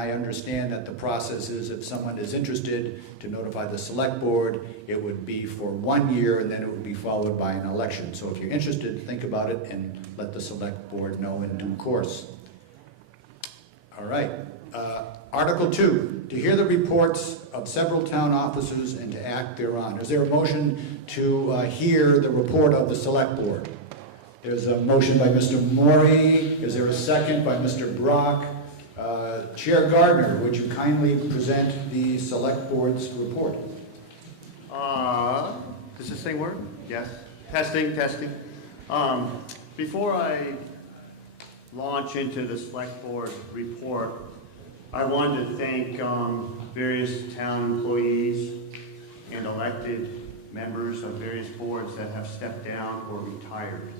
I understand that the process is if someone is interested to notify the select board, it would be for 1 year and then it would be followed by an election. So if you're interested, think about it and let the select board know in due course. All right. Article 2, to hear the reports of several town officers and to act thereon. Is there a motion to hear the report of the select board? There's a motion by Mr. Morey. Is there a second by Mr. Brock? Chair Gardner, would you kindly present the select board's report? Does this thing work? Yes. Testing, testing. Before I launch into the select board report, I wanted to thank various town employees and elected members of various boards that have stepped down or retired.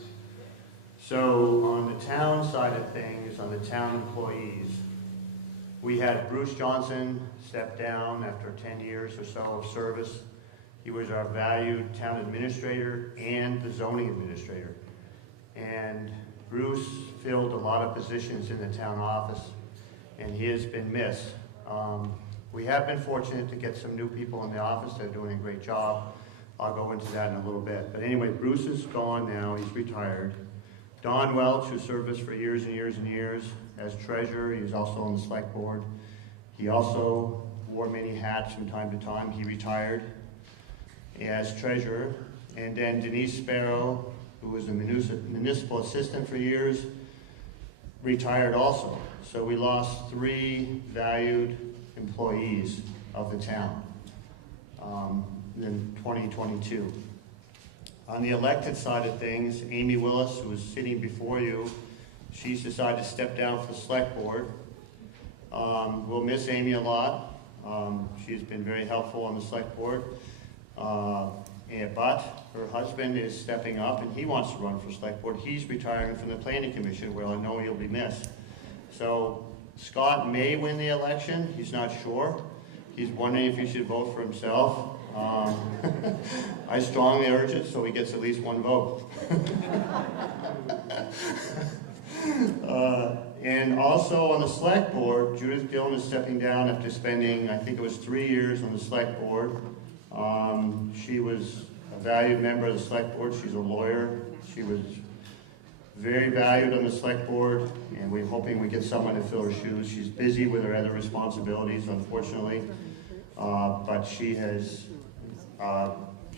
So on the town side of things, on the town employees, we had Bruce Johnson step down after 10 years or so of service. He was our valued town administrator and the zoning administrator. And Bruce filled a lot of positions in the town office, and he has been missed. We have been fortunate to get some new people in the office that are doing a great job. I'll go into that in a little bit. But anyway, Bruce is gone now, he's retired. Don Welch, who served us for years and years and years as treasurer, he was also on the select board. He also wore many hats from time to time. He retired as treasurer. And then Denise Sparrow, who was a municipal assistant for years, retired also. So we lost 3 valued employees of the town in 2022. On the elected side of things, Amy Willis, who was sitting before you, she's decided to step down for the select board. We'll miss Amy a lot. She's been very helpful on the select board. But her husband is stepping up and he wants to run for select board. He's retiring from the planning commission, where I know he'll be missed. So Scott may win the election. He's not sure. He's wondering if he should vote for himself. I strongly urge it so he gets at least 1 vote. And also on the select board, Judith Gillen is stepping down after spending, I think it was 3 years on the select board. She was a valued member of the select board. She's a lawyer. She was very valued on the select board, and we're hoping we get someone to fill her shoes. She's busy with her other responsibilities, unfortunately, but she has,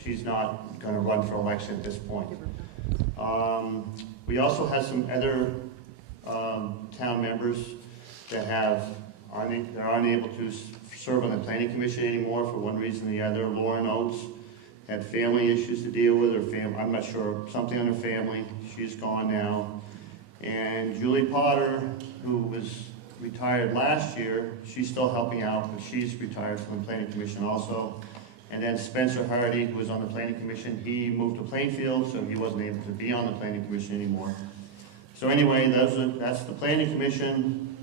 she's not going to run for election at this point. We also have some other town members that they're unable to serve on the planning commission anymore for one reason or the other. Lauren Oates had family issues to deal with, or I'm not sure, something on her family. She's gone now. And Julie Potter, who was retired last year, she's still helping out, but she's retired from the planning commission also. And then Spencer Hardy, who was on the planning commission, he moved to Plainfield, so he wasn't able to be on the planning commission anymore. So anyway, that's the planning commission.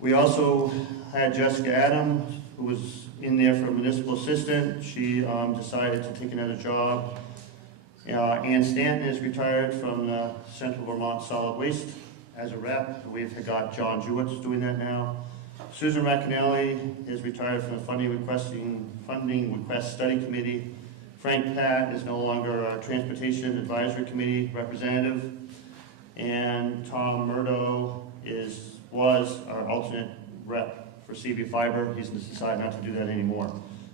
We also had Jessica Adams, who was in there for a municipal assistant. She decided to take another job. Ann Stanton is retired from the Central Vermont Solid Waste as a rep. We've got John Jewett doing that now. Susan McAnally is retired from the funding request study committee. Frank Pat is no longer a transportation advisory committee representative. And Tom Murdo was our alternate rep for CB Fiber. He's decided not to do that anymore.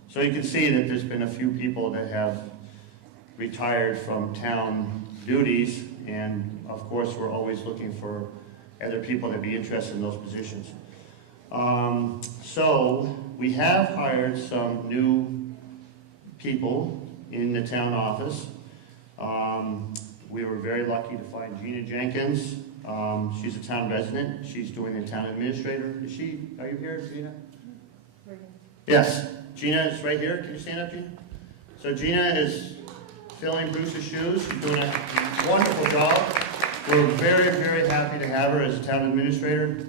So you can see that there's been a few people that have retired from town duties, and of course we're always looking for other people that be interested in those positions. So we have hired some new people in the town office. We were very lucky to find Gina Jenkins. She's a town resident. She's doing the town administrator. Are you here, Gina? Right here. Yes, Gina is right here. Can you stand up, Gina? So Gina is filling Bruce's shoes. She's doing a wonderful job. We're very, very happy to have her as a town administrator.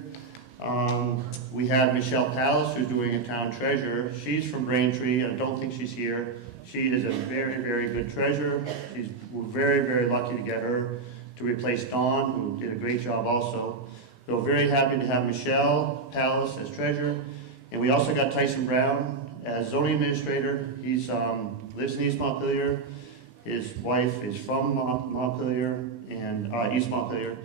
We have Michelle Pallas, who's doing a town treasurer. She's from Braintree, and I don't think she's here. She is a very, very good treasurer. We're very, very lucky to get her to replace Dawn, who did a great job also. So we're very happy to have Michelle Palace as treasurer, and we also got Tyson Brown as zoning administrator. He's lives in East Montpelier. His wife is from Montpelier and East Montpelier,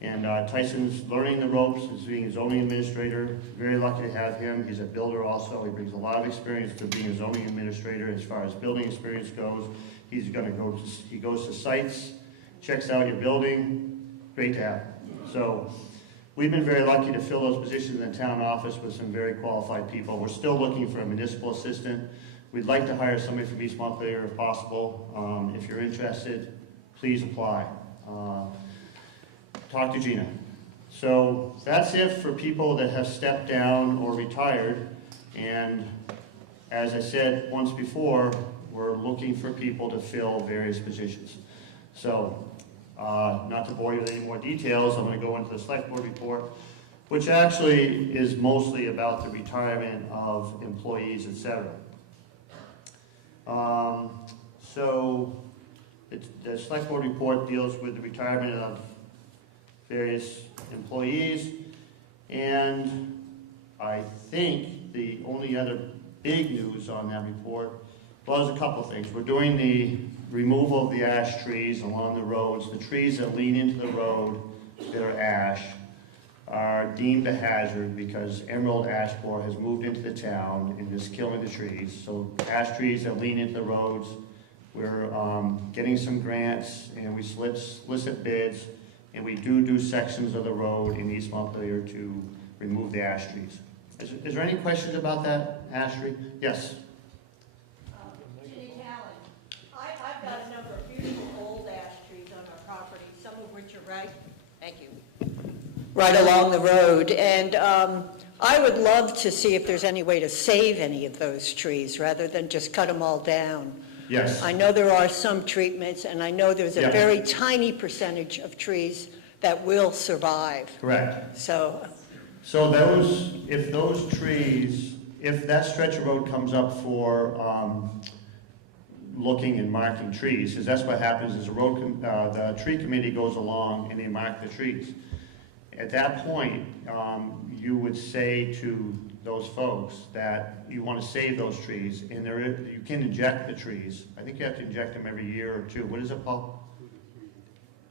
and Tyson's learning the ropes as being a zoning administrator. Very lucky to have him. He's a builder also. He brings a lot of experience to being a zoning administrator as far as building experience goes. He goes to sites, checks out your building. Great to have. So we've been very lucky to fill those positions in the town office with some very qualified people. We're still looking for a municipal assistant. We'd like to hire somebody from East Montpelier if possible. If you're interested, please apply. Talk to Gina. So that's it for people that have stepped down or retired. And as I said once before, we're looking for people to fill various positions. So not to bore you with any more details, I'm going to go into the select board report, which actually is mostly about the retirement of employees, etc. So the select board report deals with the retirement of various employees, and I think the only other big news on that report was a couple of things. We're doing the removal of the ash trees along the roads. The trees that lean into the road that are ash are deemed a hazard because emerald ash borer has moved into the town and is killing the trees. So ash trees that lean into the roads, we're getting some grants and we solicit bids, and we do sections of the road in East Montpelier to remove the ash trees. Is there any questions about that ash tree? Yes? Ginny Talon, I've got a number of beautiful old ash trees on our property, some of which are thank you, right along the road. And I would love to see if there's any way to save any of those trees rather than just cut them all down. Yes. I know there are some treatments, and I know there's a Yeah. very tiny percentage of trees that will survive. Correct. So So if those trees, if that stretch of road comes up for looking and marking trees, because that's what happens is the tree committee goes along and they mark the trees. At that point, you would say to those folks that you want to save those trees, and you can inject the trees. I think you have to inject them every year or two. What is it, Paul?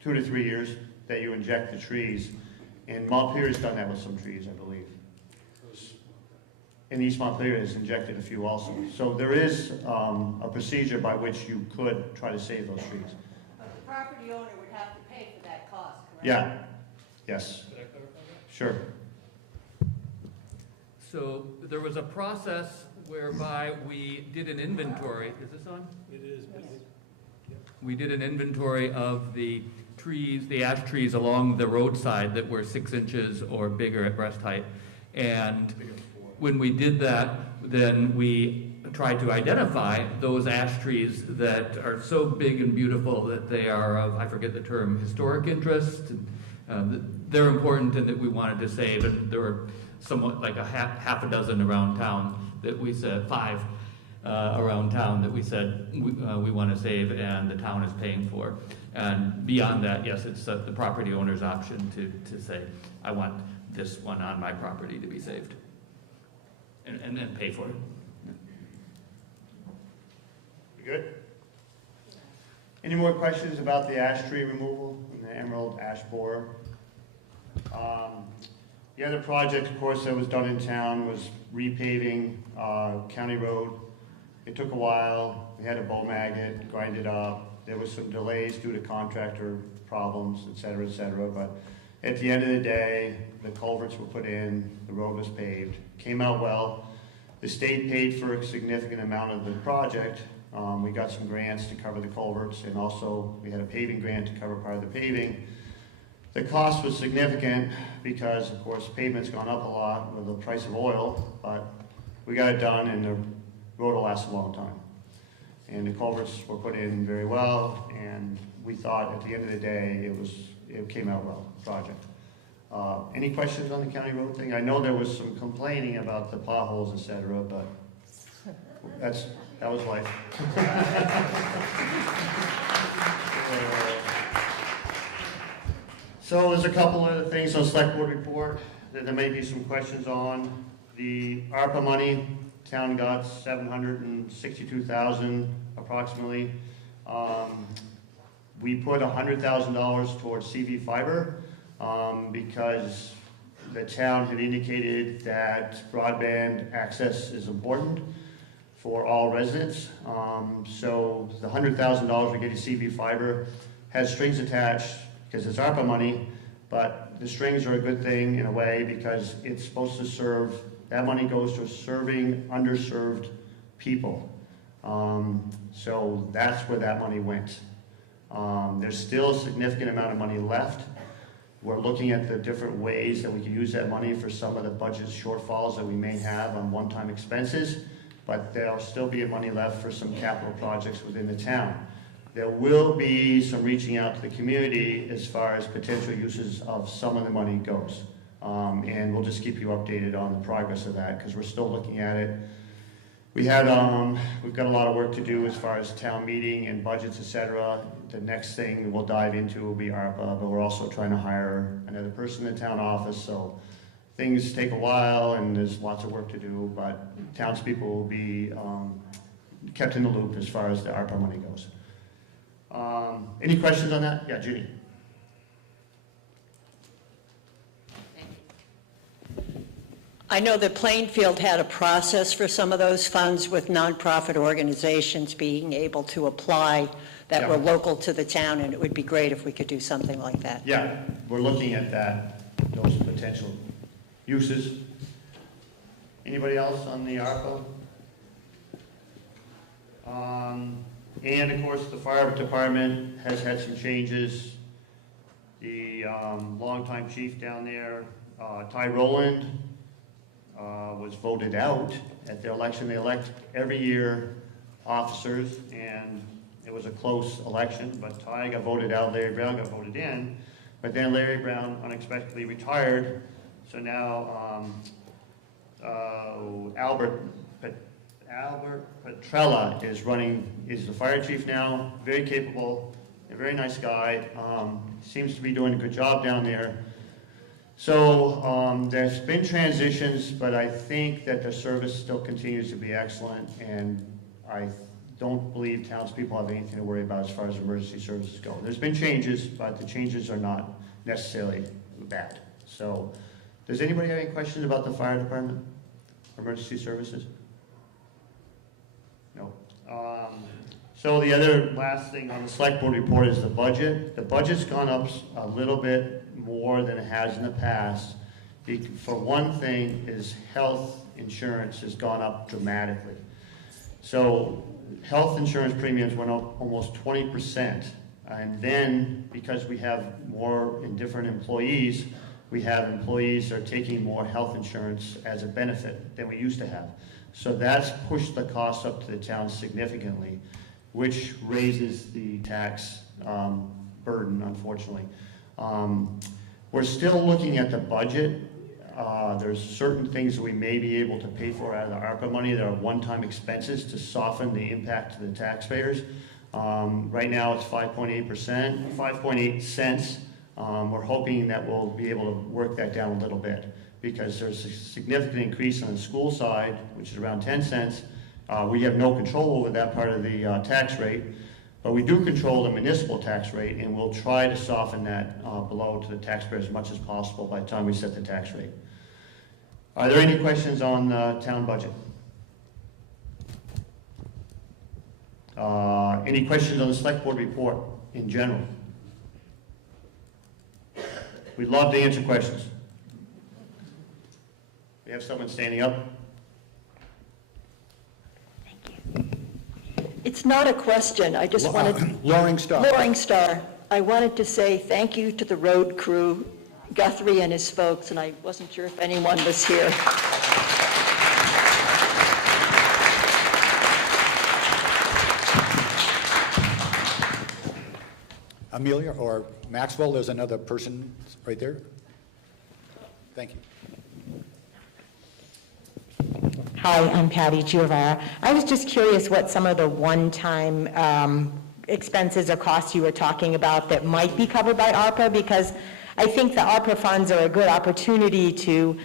2 to 3 years that you inject the trees. And Montpelier's done that with some trees, I believe. And East Montpelier has injected a few also. So there is a procedure by which you could try to save those trees. but the property owner would have to pay for that cost, correct? Yeah. Yes. Could I clarify that? Sure. So there was a process whereby we did an inventory. Is this on? It is, but We did an inventory of the trees, the ash trees along the roadside that were 6 inches or bigger at breast height. And when we did that, then we tried to identify those ash trees that are so big and beautiful that they are of, I forget the term, historic interest. They're important and that we wanted to save, and there were somewhat like half a dozen around town that we said, 5 around town that we said we want to save and the town is paying for. And beyond that, yes, it's the property owner's option to say, I want this one on my property to be saved and then pay for it. You good? Any more questions about the ash tree removal and the emerald ash borer? The other project, of course, that was done in town was repaving County Road. It took a while. We had to bow mag it, grind it up. There was some delays due to contractor problems, et cetera, but at the end of the day, the culverts were put in, the road was paved, came out well. The state paid for a significant amount of the project. We got some grants to cover the culverts, and also we had a paving grant to cover part of the paving. The cost was significant because, of course, pavement's gone up a lot with the price of oil, but we got it done, and the road will last a long time. And the culverts were put in very well, and we thought at the end of the day, it came out well, the project. Any questions on the county road thing? I know there was some complaining about the potholes, et cetera, but that was life. So there's a couple other things on select board report that there may be some questions on. The ARPA money, town got $762,000 approximately. We put $100,000 towards CV fiber because the town had indicated that broadband access is important for all residents. So the $100,000 we get to CV fiber has strings attached because it's ARPA money, but the strings are a good thing in a way because it's supposed to serve, that money goes to serving underserved people. So that's where that money went. There's still a significant amount of money left. We're looking at the different ways that we can use that money for some of the budget shortfalls that we may have on one-time expenses, but there'll still be money left for some capital projects within the town. There will be some reaching out to the community as far as potential uses of some of the money goes. And we'll just keep you updated on the progress of that because we're still looking at it. We've got a lot of work to do as far as town meeting and budgets, etc. The next thing we'll dive into will be ARPA, but we're also trying to hire another person in the town office, so things take a while and there's lots of work to do, but townspeople will be kept in the loop as far as the ARPA money goes. Any questions on that? Yeah, Judy. I know that Plainfield had a process for some of those funds with nonprofit organizations being able to apply that were local to the town, and it would be great if we could do something like that. Yeah, we're looking at that, those potential uses. Anybody else on the ARPA? And of course, the fire department has had some changes. The longtime chief down there, Ty Rowland, was voted out at the election. They elect every year officers, and it was a close election, but Ty got voted out, Larry Brown got voted in, but then Larry Brown unexpectedly retired, so now Albert Petrella is the fire chief now, very capable, a very nice guy, seems to be doing a good job down there. So there's been transitions, but I think that the service still continues to be excellent, and I don't believe townspeople have anything to worry about as far as emergency services go. There's been changes, but the changes are not necessarily bad. So does anybody have any questions about the fire department, emergency services? No. So the other last thing on the select board report is the budget. The budget's gone up a little bit more than it has in the past. For one thing is health insurance has gone up dramatically. So health insurance premiums went up almost 20%. And then because we have more and different employees, we have employees that are taking more health insurance as a benefit than we used to have. So that's pushed the cost up to the town significantly, which raises the tax burden, unfortunately. We're still looking at the budget. There's certain things that we may be able to pay for out of the ARPA money that are one-time expenses to soften the impact to the taxpayers. Right now it's 5.8 cents. We're hoping that we'll be able to work that down a little bit because there's a significant increase on the school side, which is around 10 cents. We have no control over that part of the tax rate, but we do control the municipal tax rate, and we'll try to soften that below to the taxpayers as much as possible by the time we set the tax rate. Are there any questions on the town budget? Any questions on the select board report in general? We'd love to answer questions. We have someone standing up. It's not a question, I just wanted... Loring Star. Loring Star. I wanted to say thank you to the road crew, Guthrie and his folks, and I wasn't sure if anyone was here. Amelia or Maxwell, there's another person right there. Thank you. Hi, I'm Patty Giovara. I was just curious what some of the one-time expenses or costs you were talking about that might be covered by ARPA, because I think the ARPA funds are a good opportunity to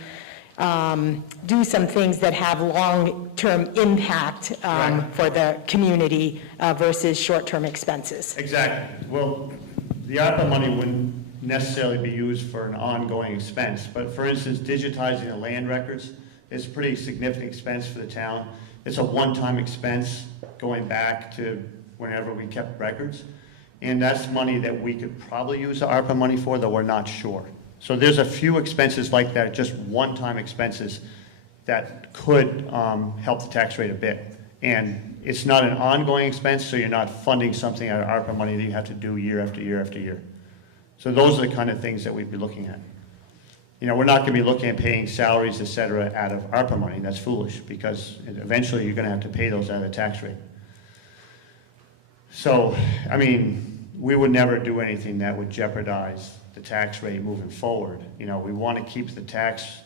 do some things that have long-term impact Right. for the community versus short-term expenses. Exactly. Well, the ARPA money wouldn't necessarily be used for an ongoing expense, but for instance, digitizing the land records is a pretty significant expense for the town. It's a one-time expense going back to whenever we kept records, and that's money that we could probably use the ARPA money for, though we're not sure. So there's a few expenses like that, just one-time expenses that could help the tax rate a bit. And it's not an ongoing expense, so you're not funding something out of ARPA money that you have to do year after year after year. So those are the kind of things that we'd be looking at. You know, we're not going to be looking at paying salaries, et cetera, out of ARPA money. That's foolish, because eventually you're going to have to pay those out of the tax rate. So, I mean, we would never do anything that would jeopardize the tax rate moving forward. You know, we want to keep the tax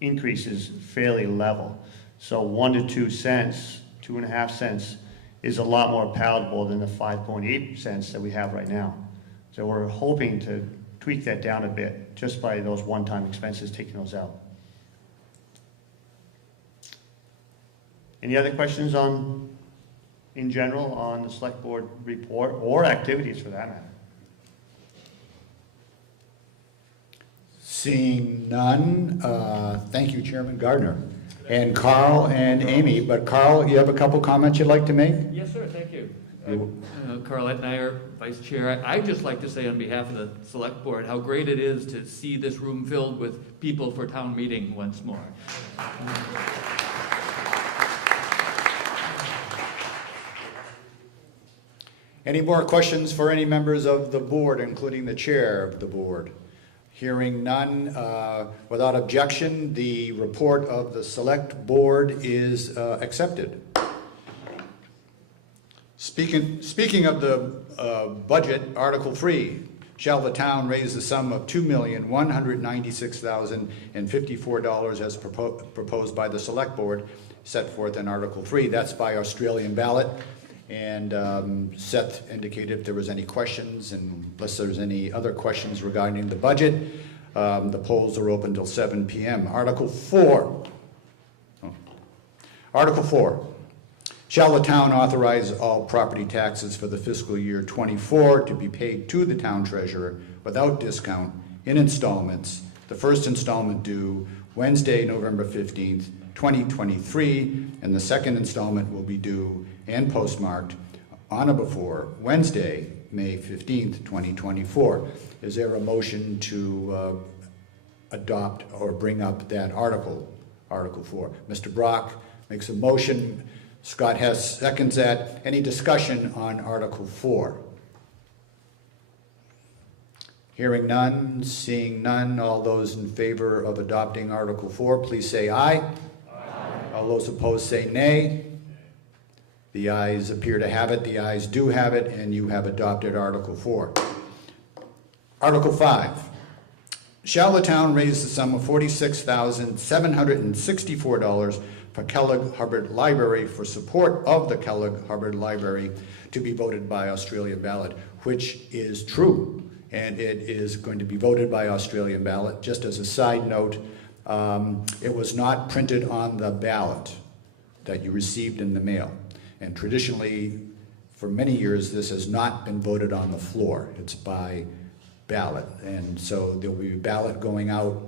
increases fairly level. So 1 to 2 cents, 2.5 cents is a lot more palatable than the 5.8 cents that we have right now. So we're hoping to tweak that down a bit just by those one-time expenses, taking those out. Any other questions in general on the select board report or activities for that matter? Seeing none, thank you, Chairman Gardner. And Carl and Amy, but Carl, you have a couple comments you'd like to make? Yes, sir, thank you. Carlette and I are vice chair. I'd just like to say on behalf of the select board how great it is to see this room filled with people for town meeting once more. Any more questions for any members of the board, including the chair of the board? Hearing none, without objection, the report of the select board is accepted. Speaking of the budget, Article 3, shall the town raise the sum of $2,196,054 as proposed by the select board, set forth in Article 3. That's by Australian ballot. And Seth indicated if there was any questions, and unless there's any other questions regarding the budget, the polls are open till 7 p.m. Article 4. Article 4. Shall the town authorize all property taxes for the fiscal year 24 to be paid to the town treasurer without discount in installments, the first installment due Wednesday, November 15th, 2023, and the second installment will be due and postmarked on or before Wednesday, May 15th, 2024. Is there a motion to adopt or bring up that article, Article 4? Mr. Brock makes a motion. Scott Hess seconds that. Any discussion on Article 4? Hearing none, seeing none, all those in favor of adopting Article 4, please say aye. Aye. All those opposed say nay. The ayes appear to have it. The ayes do have it, and you have adopted Article 4. Article 5. Shall the town raise the sum of $46,764 for Kellogg Hubbard Library for support of the Kellogg Hubbard Library to be voted by Australian ballot, which is true, and it is going to be voted by Australian ballot. Just as a side note, it was not printed on the ballot that you received in the mail. And traditionally, for many years, this has not been voted on the floor. It's by ballot. And so there'll be a ballot going out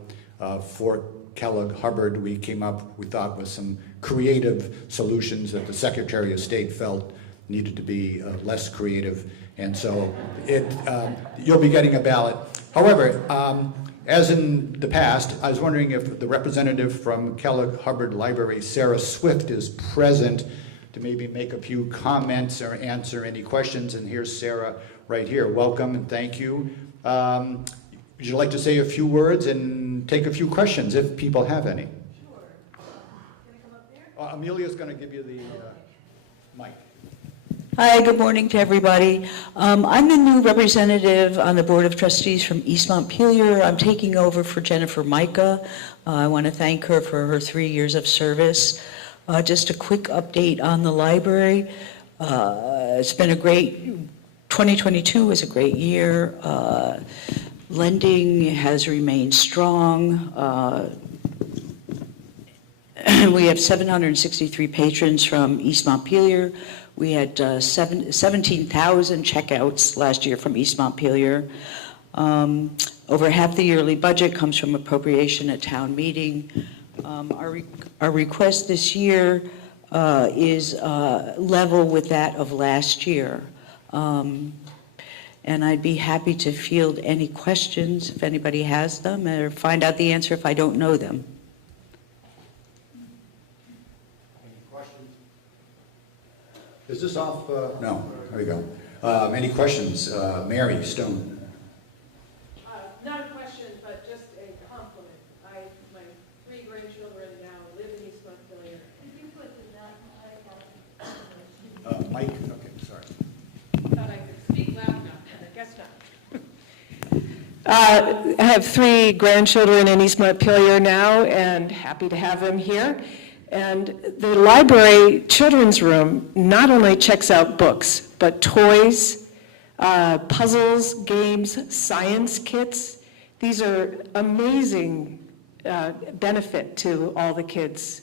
for Kellogg Hubbard. We came up, we thought, with some creative solutions that the Secretary of State felt needed to be less creative. And so you'll be getting a ballot. However, as in the past, I was wondering if the representative from Kellogg Hubbard Library, Sarah Swift, is present to maybe make a few comments or answer any questions. And here's Sarah right here. Welcome and thank you. Would you like to say a few words and take a few questions if people have any? Sure. Can I come up there? Amelia's going to give you the mic. Hi, good morning to everybody. I'm the new representative on the Board of Trustees from East Montpelier. I'm taking over for Jennifer Micah. I want to thank her for her 3 years of service. Just a quick update on the library. It's been a great, 2022 was a great year. Lending has remained strong. We have 763 patrons from East Montpelier. We had 17,000 checkouts last year from East Montpelier. Over half the yearly budget comes from appropriation at town meeting. Our request this year is level with that of last year. And I'd be happy to field any questions if anybody has them, or find out the answer if I don't know them. Is this off? No, there we go. Any questions? Mary Stone. Not a question, but just a compliment. My 3 grandchildren now live in East Montpelier. Could you put the Mike, okay, sorry. thought I could speak loud enough, but I guess not. I have 3 grandchildren in East Montpelier now, and happy to have them here. And the library children's room not only checks out books, but toys, puzzles, games, science kits. These are amazing benefit to all the kids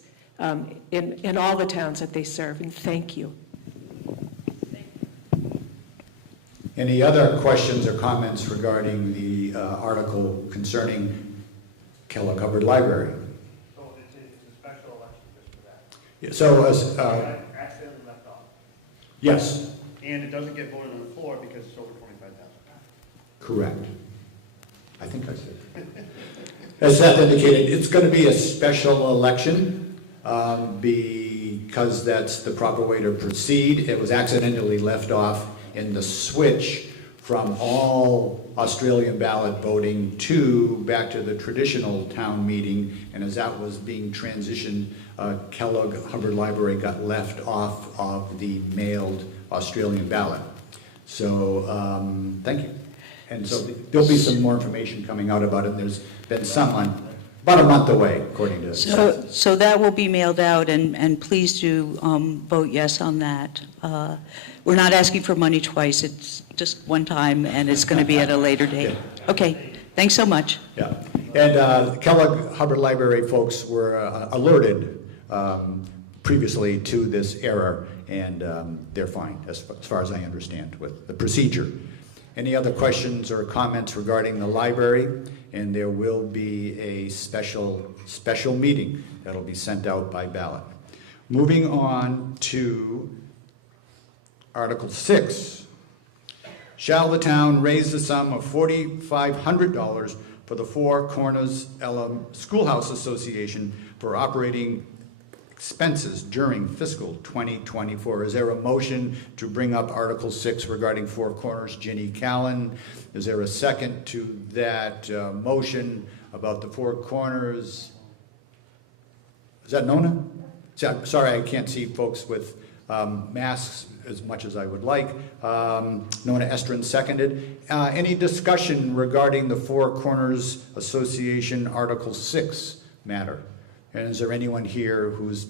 in all the towns that they serve, and thank you. Any other questions or comments regarding the article concerning Kellogg Hubbard Library? So it's a special election just for that. Yeah, so, Accidentally left off. yes, And it doesn't get voted on the floor because it's over 25,000. correct. I think I said. As Seth indicated, it's going to be a special election because that's the proper way to proceed. It was accidentally left off in the switch from all Australian ballot voting back to the traditional town meeting, and as that was being transitioned, Kellogg Hubbard Library got left off of the mailed Australian ballot. So, thank you. And so there'll be some more information coming out about it. There's been some about a month away, according to. So that will be mailed out, and please do vote yes on that. We're not asking for money twice, it's just one time, and it's going to be at a later date. Okay, thanks so much. Yeah, and Kellogg Hubbard Library folks were alerted previously to this error, and they're fine, as far as I understand, with the procedure. Any other questions or comments regarding the library? And there will be a special meeting that'll be sent out by ballot. Moving on to Article 6. Shall the town raise the sum of $4,500 for the Four Corners Schoolhouse Association for operating expenses during fiscal 2024. Is there a motion to bring up Article 6 regarding Four Corners? Ginny Callan. Is there a second to that motion about the Four Corners? Is that Nona? Sorry, I can't see folks with masks as much as I would like. Nona Estrin seconded. Any discussion regarding the Four Corners Association Article 6 matter? And is there anyone here who's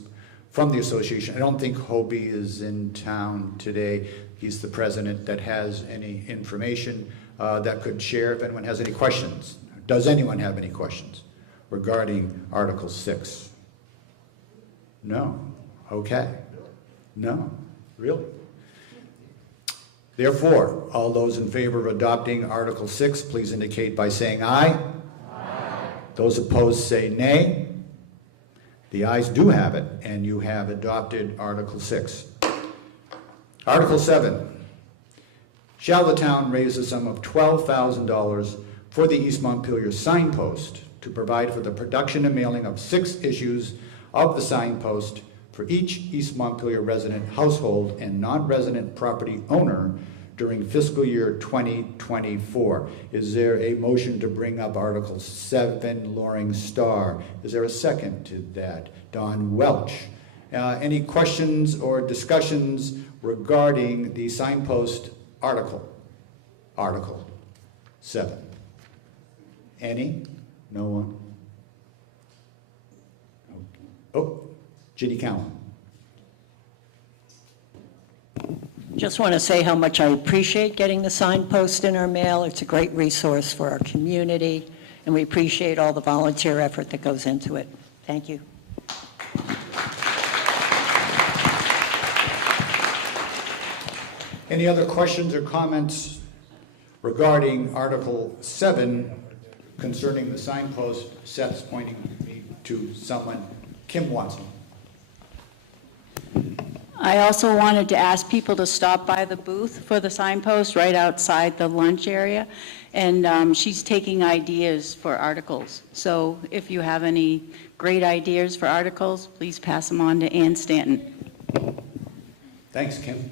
from the association? I don't think Hobie is in town today. He's the president that has any information that could share if anyone has any questions. Does anyone have any questions regarding Article 6? No? Okay. No? Really? Therefore, all those in favor of adopting Article 6, please indicate by saying aye. Aye. Those opposed say nay. The ayes do have it, and you have adopted Article 6. Article 7. Shall the town raise the sum of $12,000 for the East Montpelier signpost to provide for the production and mailing of 6 issues of the signpost for each East Montpelier resident household and non-resident property owner during fiscal year 2024. Is there a motion to bring up Article 7, Loring Star? Is there a second to that? Don Welch. Any questions or discussions regarding the signpost article? Article 7. Any? No one? Oh, Ginny Callan. Just want to say how much I appreciate getting the signpost in our mail. It's a great resource for our community, and we appreciate all the volunteer effort that goes into it. Thank you. Any other questions or comments regarding Article 7 concerning the signpost? Seth's pointing me to someone. Kim Watson. I also wanted to ask people to stop by the booth for the signpost right outside the lunch area. And she's taking ideas for articles. So if you have any great ideas for articles, please pass them on to Ann Stanton. Thanks, Kim.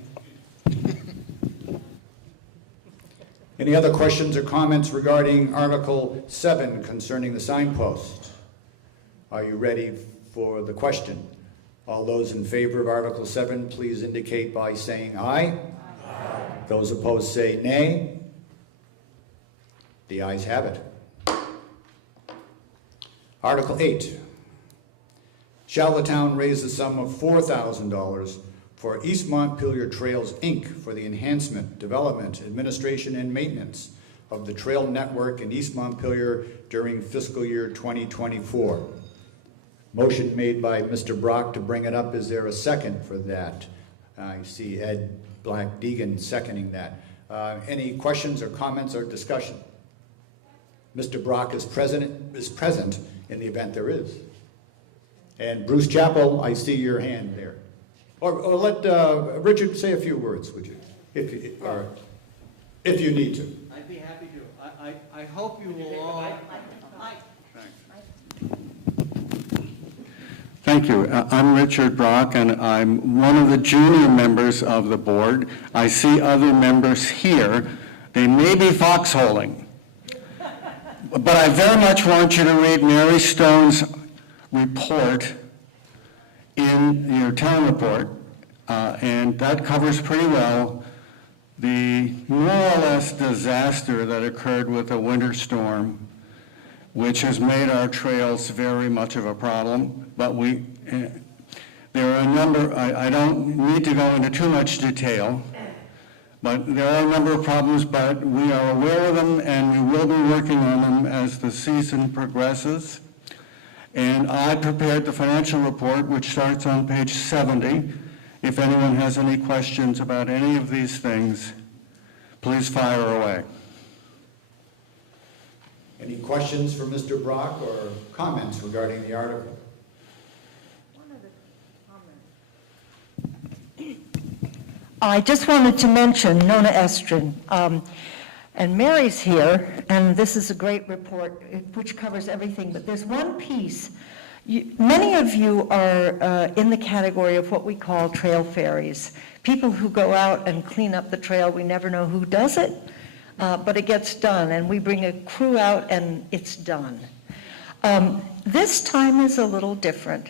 Any other questions or comments regarding Article 7 concerning the signpost? Are you ready for the question? All those in favor of Article 7, please indicate by saying aye. Aye. Those opposed say nay. The ayes have it. Article 8. Shall the town raise the sum of $4,000 for East Montpelier Trails, Inc. for the enhancement, development, administration, and maintenance of the trail network in East Montpelier during fiscal year 2024. Motion made by Mr. Brock to bring it up. Is there a second for that? I see Ed Black-Deegan seconding that. Any questions or comments or discussion? Mr. Brock is present in the event there is. And Bruce Chappell, I see your hand there. Or let Richard say a few words, would you? If you need to. I'd be happy to. I hope you will all. Thank you. I'm Richard Brock, and I'm one of the junior members of the board. I see other members here. They may be foxholing. But I very much want you to read Mary Stone's report in your town report, and that covers pretty well the more or less disaster that occurred with the winter storm, which has made our trails very much of a problem. But there are a number, I don't need to go into too much detail, but there are a number of problems, but we are aware of them and we will be working on them as the season progresses. And I prepared the financial report, which starts on page 70. If anyone has any questions about any of these things, please fire away. Any questions for Mr. Brock or comments regarding the article? I just wanted to mention Nona Estrin, and Mary's here, and this is a great report which covers everything, but there's one piece. Many of you are in the category of what we call trail fairies, people who go out and clean up the trail. We never know who does it, but it gets done, and we bring a crew out and it's done. This time is a little different.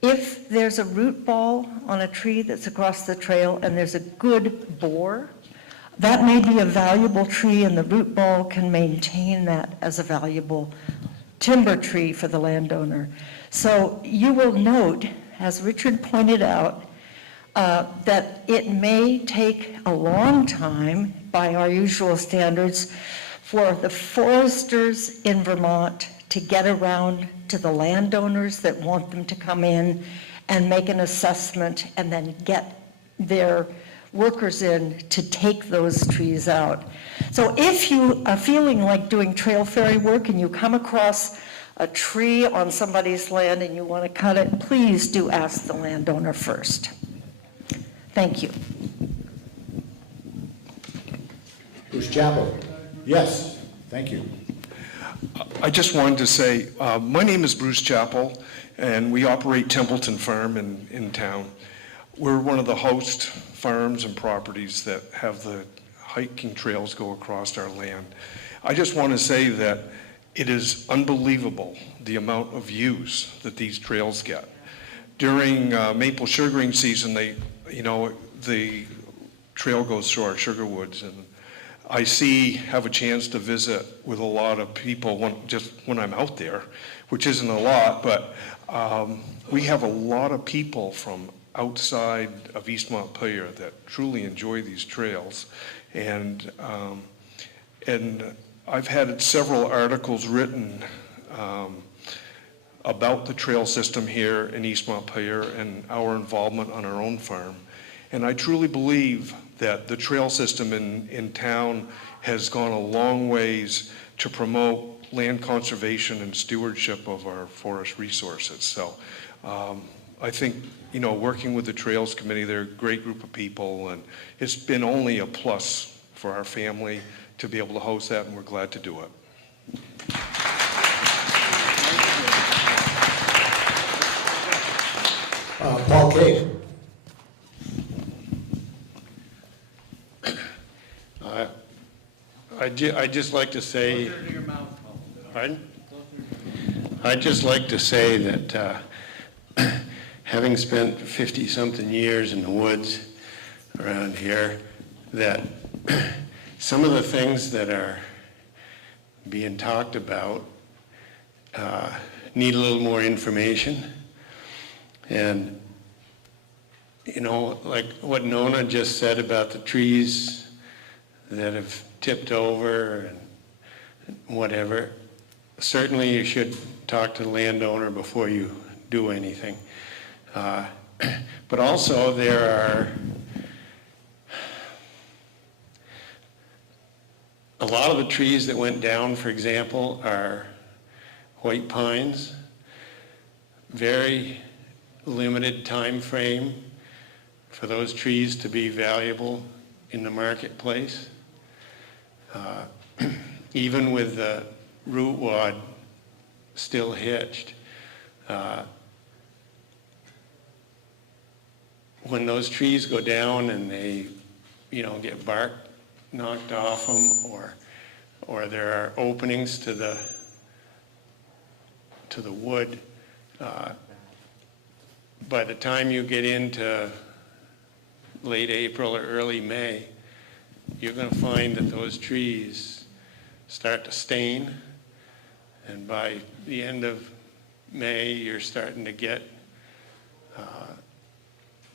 If there's a root ball on a tree that's across the trail and there's a good bore, that may be a valuable tree, and the root ball can maintain that as a valuable timber tree for the landowner. So you will note, as Richard pointed out, that it may take a long time by our usual standards for the foresters in Vermont to get around to the landowners that want them to come in and make an assessment and then get their workers in to take those trees out. So if you are feeling like doing trail fairy work and you come across a tree on somebody's land and you want to cut it, please do ask the landowner first. Thank you. Bruce Chappell. Yes, thank you. I just wanted to say, my name is Bruce Chappell, and we operate Templeton Farm in town. We're one of the host farms and properties that have the hiking trails go across our land. I just want to say that it is unbelievable the amount of use that these trails get. During maple sugaring season, the trail goes through our sugar woods, and I have a chance to visit with a lot of people when I'm out there, which isn't a lot, but we have a lot of people from outside of East Montpelier that truly enjoy these trails. And I've had several articles written about the trail system here in East Montpelier and our involvement on our own farm. And I truly believe that the trail system in town has gone a long ways to promote land conservation and stewardship of our forest resources. So I think, you know, working with the Trails Committee, they're a great group of people, and it's been only a plus for our family to be able to host that, and we're glad to do it. Paul Cave. I'd just like to say, pardon? I'd just like to say that having spent 50-something years in the woods around here, that some of the things that are being talked about need a little more information. And, you know, like what Nona just said about the trees that have tipped over and whatever, certainly you should talk to the landowner before you do anything. But also there are a lot of the trees that went down, for example, are white pines. Very limited time frame for those trees to be valuable in the marketplace. Even with the root wad still hitched, when those trees go down and they, you know, get bark knocked off them, or there are openings to the wood, by the time you get into late April or early May, you're going to find that those trees start to stain, and by the end of May, you're starting to get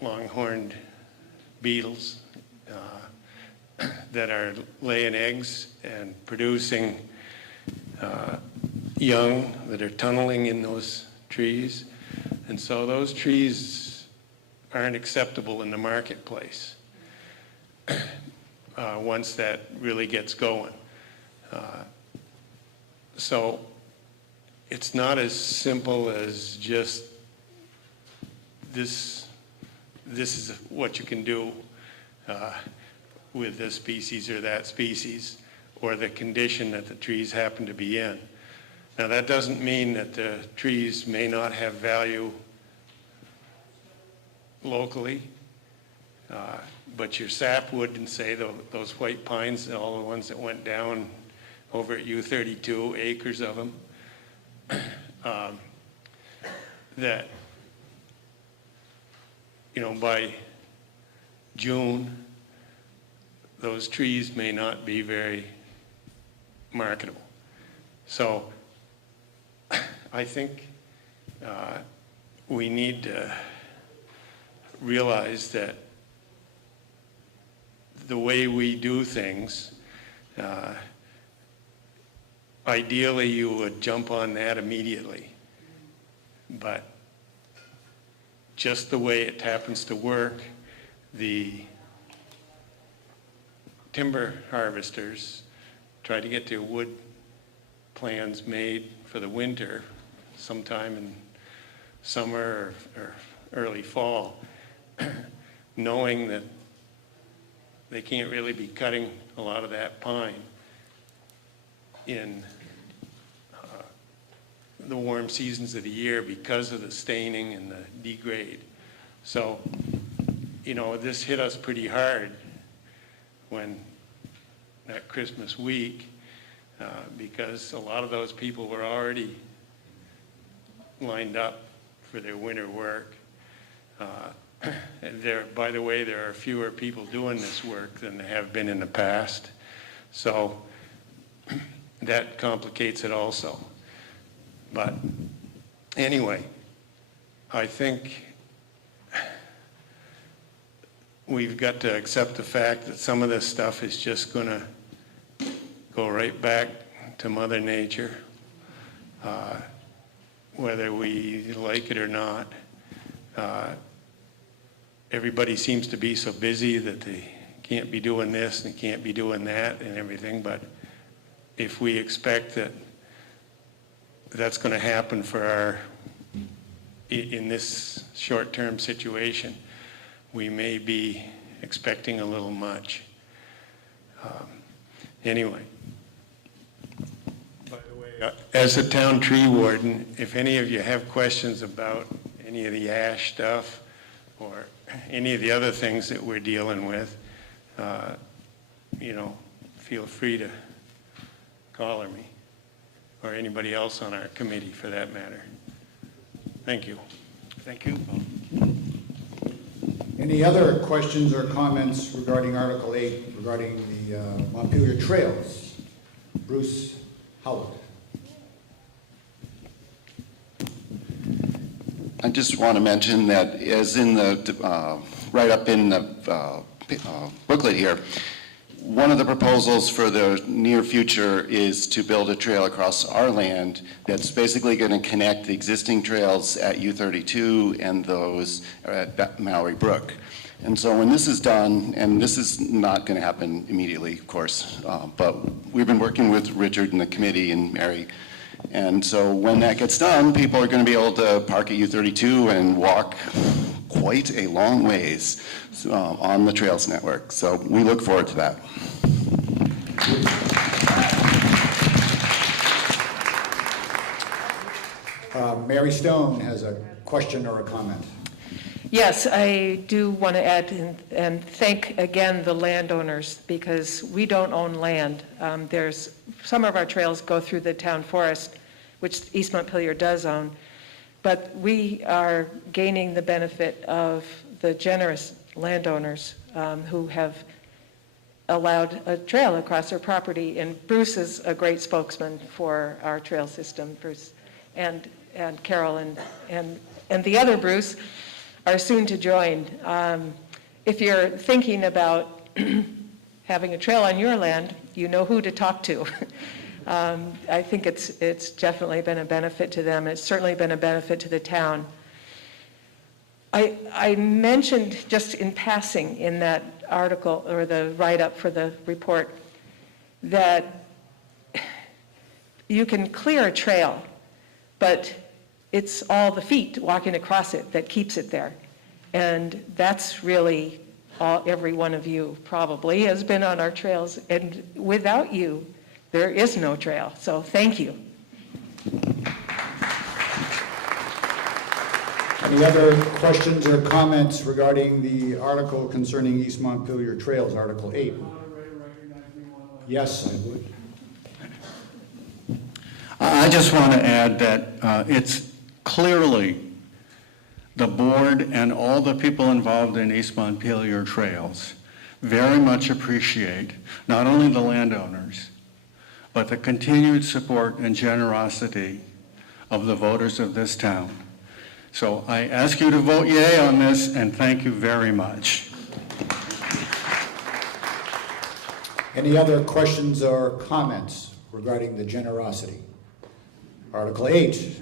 longhorned beetles that are laying eggs and producing young that are tunneling in those trees. And so those trees aren't acceptable in the marketplace once that really gets going. So it's not as simple as just this is what you can do with this species or that species, or the condition that the trees happen to be in. Now, that doesn't mean that the trees may not have value locally, but your sapwood and say those white pines, all the ones that went down over at U32, acres of them, that, you know, by June, those trees may not be very marketable. So I think we need to realize that the way we do things, ideally you would jump on that immediately. But just the way it happens to work, the timber harvesters try to get their wood plans made for the winter sometime in summer or early fall, knowing that they can't really be cutting a lot of that pine in the warm seasons of the year because of the staining and the degrade. So, you know, this hit us pretty hard when that Christmas week, because a lot of those people were already lined up for their winter work. And by the way, there are fewer people doing this work than there have been in the past. So that complicates it also. But anyway, I think we've got to accept the fact that some of this stuff is just going to go right back to Mother Nature, whether we like it or not. Everybody seems to be so busy that they can't be doing this and can't be doing that and everything, but if we expect that that's going to happen for in this short-term situation, we may be expecting a little much. Anyway, by the way, as a town tree warden, if any of you have questions about any of the ash stuff or any of the other things that we're dealing with, feel free to call me or anybody else on our committee for that matter. Thank you. Thank you. Any other questions or comments regarding Article 8 regarding the Montpelier Trails? Bruce Howard. I just want to mention that as in the, right up in the booklet here, one of the proposals for the near future is to build a trail across our land that's basically going to connect the existing trails at U32 and those at Mallory Brook. And so when this is done, and this is not going to happen immediately, of course, but we've been working with Richard and the committee and Mary. And so when that gets done, people are going to be able to park at U32 and walk quite a long ways on the Trails Network. So we look forward to that. Mary Stone has a question or a comment. Yes, I do want to add and thank again the landowners, because we don't own land. There's some of our trails go through the town forest, which East Montpelier does own, but we are gaining the benefit of the generous landowners who have allowed a trail across their property. And Bruce is a great spokesman for our trail system, Bruce, and Carol and the other Bruce are soon to join. If you're thinking about having a trail on your land, you know who to talk to. I think it's definitely been a benefit to them. It's certainly been a benefit to the town. I mentioned just in passing in that article or the write-up for the report that you can clear a trail, but it's all the feet walking across it that keeps it there. And that's really every one of you probably has been on our trails. And without you, there is no trail. So thank you. Any other questions or comments regarding the article concerning East Montpelier Trails, Article 8? Yes, I would. I just want to add that it's clearly the board and all the people involved in East Montpelier Trails very much appreciate not only the landowners, but the continued support and generosity of the voters of this town. So I ask you to vote yay on this, and thank you very much. Any other questions or comments regarding the generosity? Article 8.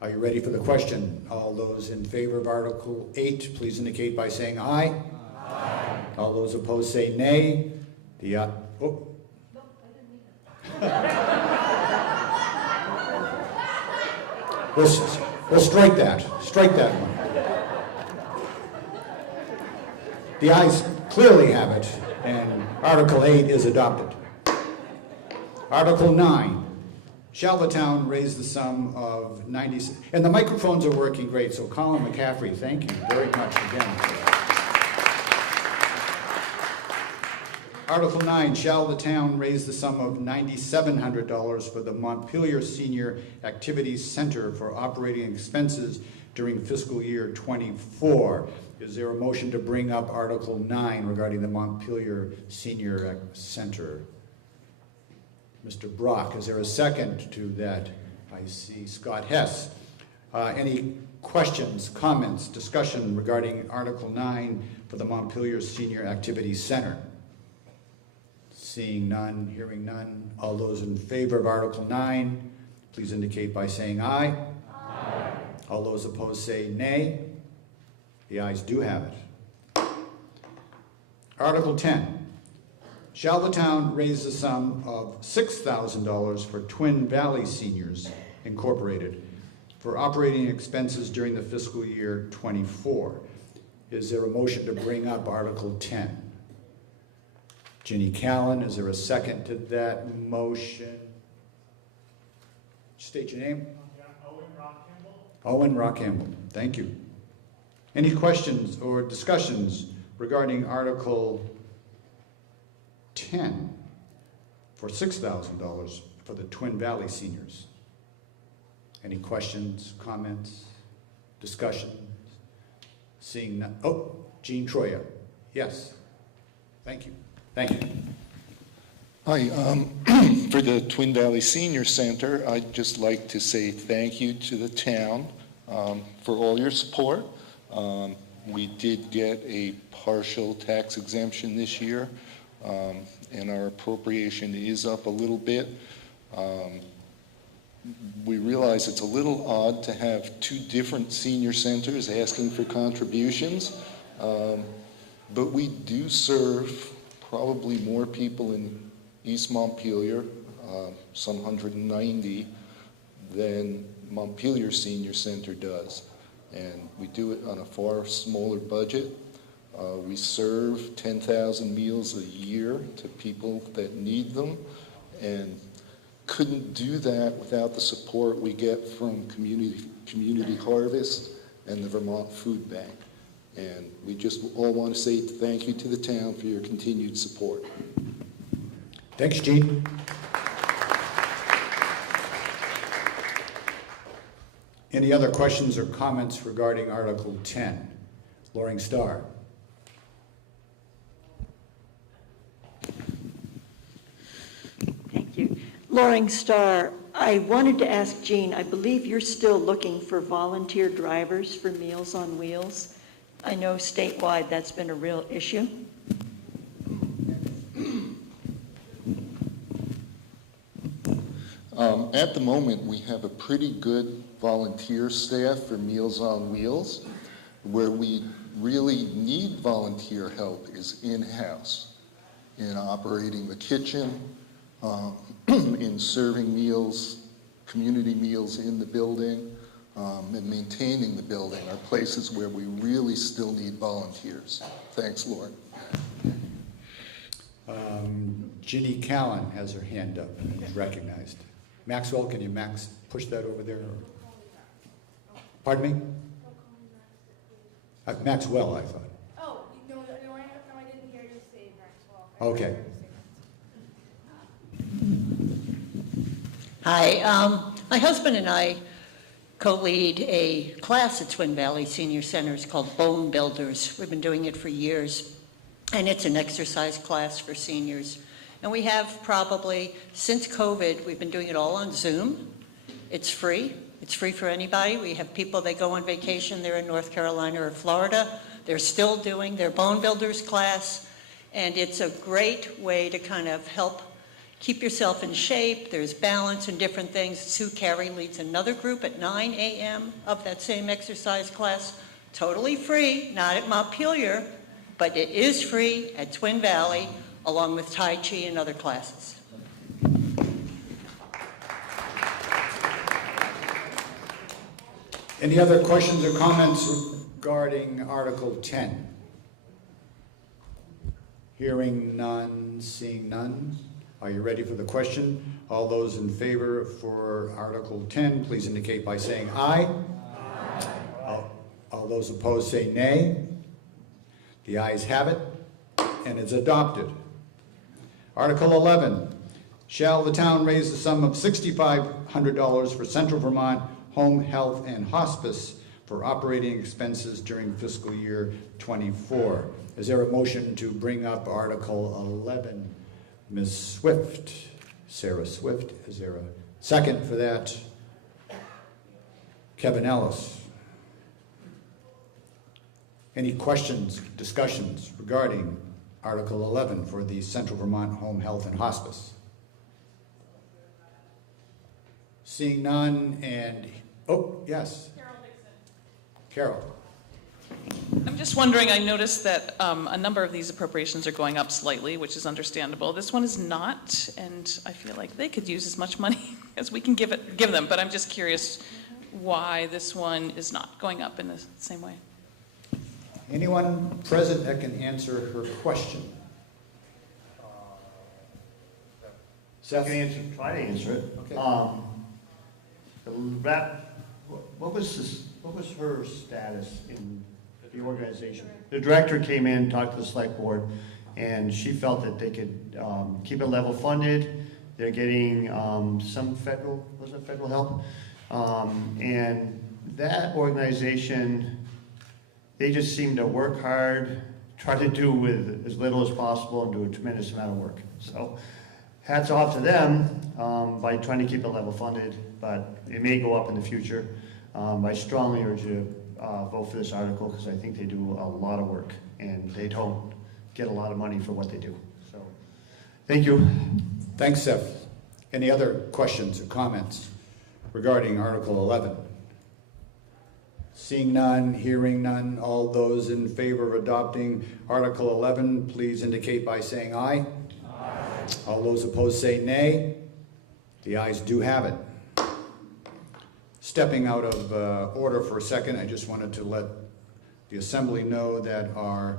Are you ready for the question? All those in favor of Article 8, please indicate by saying aye. Aye. All those opposed say nay. We'll strike that. Strike that one. The ayes clearly have it, and Article 8 is adopted. Article 9. Shall the town raise the sum of 90... And the microphones are working great, so Colin McCaffrey, thank you very much again. Article 9, shall the town raise the sum of $9,700 for the Montpelier Senior Activities Center for operating expenses during fiscal year 24? Is there a motion to bring up Article 9 regarding the Montpelier Senior Center? Mr. Brock, is there a second to that? I see Scott Hess. Any questions, comments, discussion regarding Article 9 for the Montpelier Senior Activity Center? Seeing none, hearing none. All those in favor of Article 9, please indicate by saying aye. Aye. All those opposed say nay. The ayes do have it. Article 10. Shall the town raise the sum of $6,000 for Twin Valley Seniors Incorporated for operating expenses during the fiscal year 24? Is there a motion to bring up Article 10? Ginny Callan, is there a second to that motion? State your name. Owen Rock Campbell. Owen Rock Campbell, thank you. Any questions or discussions regarding Article 10 for $6,000 for the Twin Valley seniors? Any questions, comments, discussion? Seeing none. Oh, Jean Troya. Yes. Thank you. Thank you. Hi. For the Twin Valley Senior Center, I'd just like to say thank you to the town for all your support. We did get a partial tax exemption this year, and our appropriation is up a little bit. We realize it's a little odd to have two different senior centers asking for contributions, but we do serve probably more people in East Montpelier, some 190, than Montpelier Senior Center does. And we do it on a far smaller budget. We serve 10,000 meals a year to people that need them, and couldn't do that without the support we get from Community Harvest and the Vermont Food Bank. And we just all want to say thank you to the town for your continued support. Thanks, Gene. Any other questions or comments regarding Article 10? Loring Starr. Thank you. Loring Starr, I wanted to ask Jean, I believe you're still looking for volunteer drivers for Meals on Wheels. I know statewide that's been a real issue. At the moment, we have a pretty good volunteer staff for Meals on Wheels. Where we really need volunteer help is in-house, in operating the kitchen, in serving meals, community meals in the building, and maintaining the building are places where we really still need volunteers. Thanks, Lauren. Ginny Callan has her hand up and is recognized. Maxwell, can you push that over there? Pardon me? Maxwell, I thought. Oh, no, I didn't hear you say Maxwell. Okay. Hi, my husband and I co-lead a class at Twin Valley Senior Centers called Bone Builders. We've been doing it for years, and it's an exercise class for seniors. And we have probably, since COVID, we've been doing it all on Zoom. It's free. It's free for anybody. We have people that go on vacation, they're in North Carolina or Florida. They're still doing their Bone Builders class, and it's a great way to kind of help keep yourself in shape. There's balance and different things. Sue Carey leads another group at 9 a.m. of that same exercise class. Totally free, not at Montpelier, but it is free at Twin Valley, along with Tai Chi and other classes. Any other questions or comments regarding Article 10? Hearing none, seeing none. Are you ready for the question? All those in favor for Article 10, please indicate by saying aye. Aye. All those opposed say nay. The ayes have it, and it's adopted. Article 11, shall the town raise the sum of $6,500 for Central Vermont Home Health and Hospice for operating expenses during fiscal year 24? Is there a motion to bring up Article 11? Ms. Swift, Sarah Swift, is there a second for that? Kevin Ellis. Any questions, discussions regarding Article 11 for the Central Vermont Home Health and Hospice? Seeing none and, oh, yes. Carol. I'm just wondering, I noticed that a number of these appropriations are going up slightly, which is understandable. This one is not, and I feel like they could use as much money as we can give them, but I'm just curious why this one is not going up in the same way. Anyone present that can answer her question? Seth? I can try to answer it. Okay. What was her status in the organization? The director came in, talked to the select board, and she felt that they could keep it level funded. They're getting some federal help? And that organization, they just seem to work hard, try to do with as little as possible, and do a tremendous amount of work. So hats off to them by trying to keep it level funded, but it may go up in the future. I strongly urge you to vote for this article because I think they do a lot of work and they don't get a lot of money for what they do. So, thank you. Thanks, Seth. Any other questions or comments regarding Article 11? Seeing none, hearing none, all those in favor of adopting Article 11, please indicate by saying aye. Aye. All those opposed say nay. The ayes do have it. Stepping out of order for a second, I just wanted to let the Assembly know that our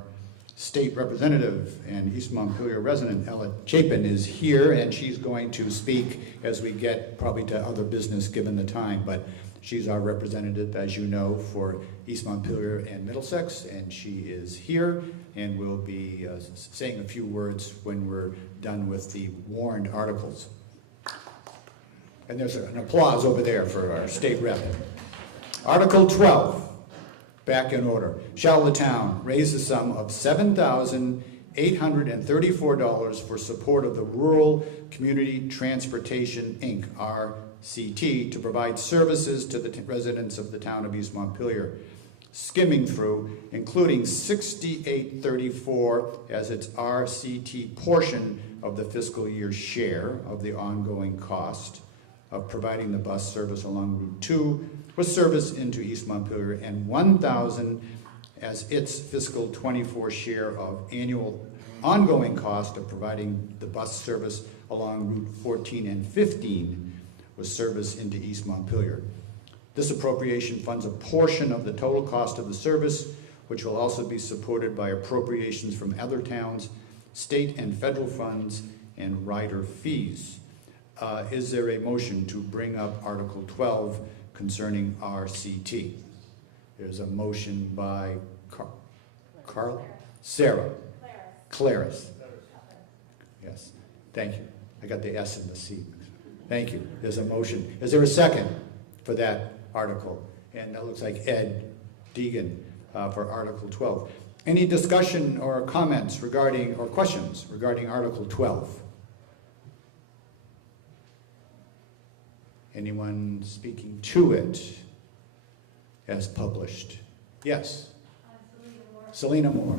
state representative and East Montpelier resident, Ella Chapin, is here, and she's going to speak as we get probably to other business given the time, but she's our representative, as you know, for East Montpelier and Middlesex, and she is here and will be saying a few words when we're done with the warned articles. And there's an applause over there for our state rep. Article 12, back in order. Shall the town raise the sum of $7,834 for support of the Rural Community Transportation, Inc., RCT, to provide services to the residents of the town of East Montpelier? Skimming through, including $6,834 as its RCT portion of the fiscal year share of the ongoing cost of providing the bus service along Route 2 with service into East Montpelier, and $1,000 as its fiscal 24 share of annual ongoing cost of providing the bus service along Route 14 and 15 with service into East Montpelier. This appropriation funds a portion of the total cost of the service, which will also be supported by appropriations from other towns, state and federal funds, and rider fees. Is there a motion to bring up Article 12 concerning RCT? There's a motion by Carl? Sarah? Clarice. Yes, thank you. I got the S in the C. Thank you. There's a motion. Is there a second for that article? And that looks like Ed Deegan for Article 12. Any discussion or comments regarding, or questions regarding Article 12? Anyone speaking to it as published? Yes. Selena Moore.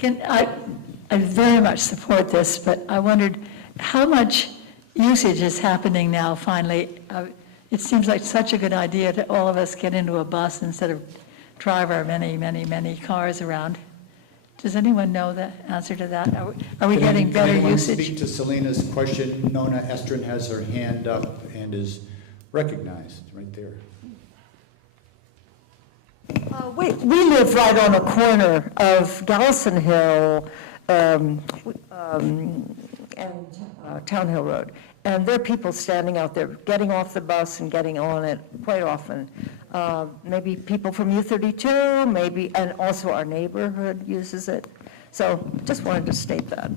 I very much support this, but I wondered how much usage is happening now finally. It seems like such a good idea to all of us get into a bus instead of drive our many cars around. Does anyone know the answer to that? Are we getting better usage? Can anyone speak to Selena's question? Nona Estrin has her hand up and is recognized right there. We live right on a corner of Gallison Hill and Town Hill Road. And there are people standing out there getting off the bus and getting on it quite often. Maybe people from U32, maybe, and also our neighborhood uses it. So just wanted to state that.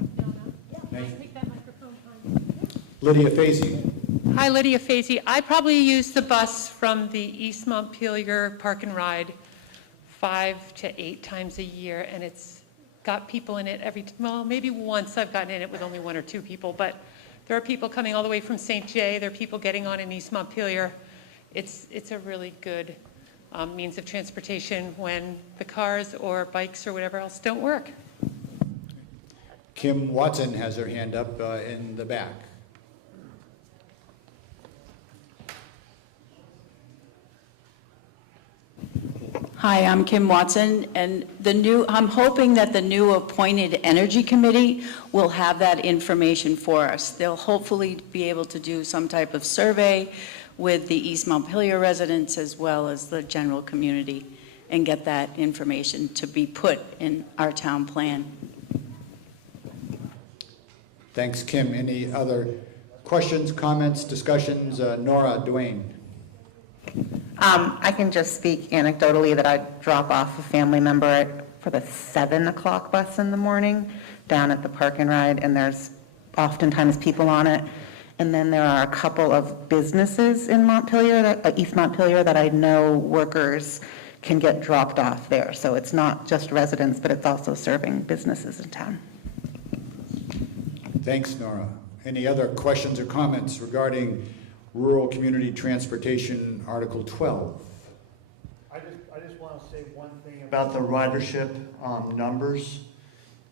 Lydia Fazy. Hi, Lydia Fazy. I probably use the bus from the East Montpelier Park and Ride 5 to 8 times a year, and it's got people in it well, maybe once I've gotten in it with only 1 or 2 people, but there are people coming all the way from St. Jay. There are people getting on in East Montpelier. it's a really good means of transportation when the cars or bikes or whatever else don't work. Kim Watson has her hand up in the back. Hi, I'm Kim Watson, and I'm hoping that the new appointed Energy Committee will have that information for us. They'll hopefully be able to do some type of survey with the East Montpelier residents as well as the general community and get that information to be put in our town plan. Thanks, Kim. Any other questions, comments, discussions? Nora, Dwayne. I can just speak anecdotally that I drop off a family member for the 7 o'clock bus in the morning down at the Park and Ride, and there's oftentimes people on it. And then there are a couple of businesses in Montpelier, East Montpelier, that I know workers can get dropped off there. So it's not just residents, but it's also serving businesses in town. Thanks, Nora. Any other questions or comments regarding Rural Community Transportation, Article 12? I just want to say one thing about the ridership numbers,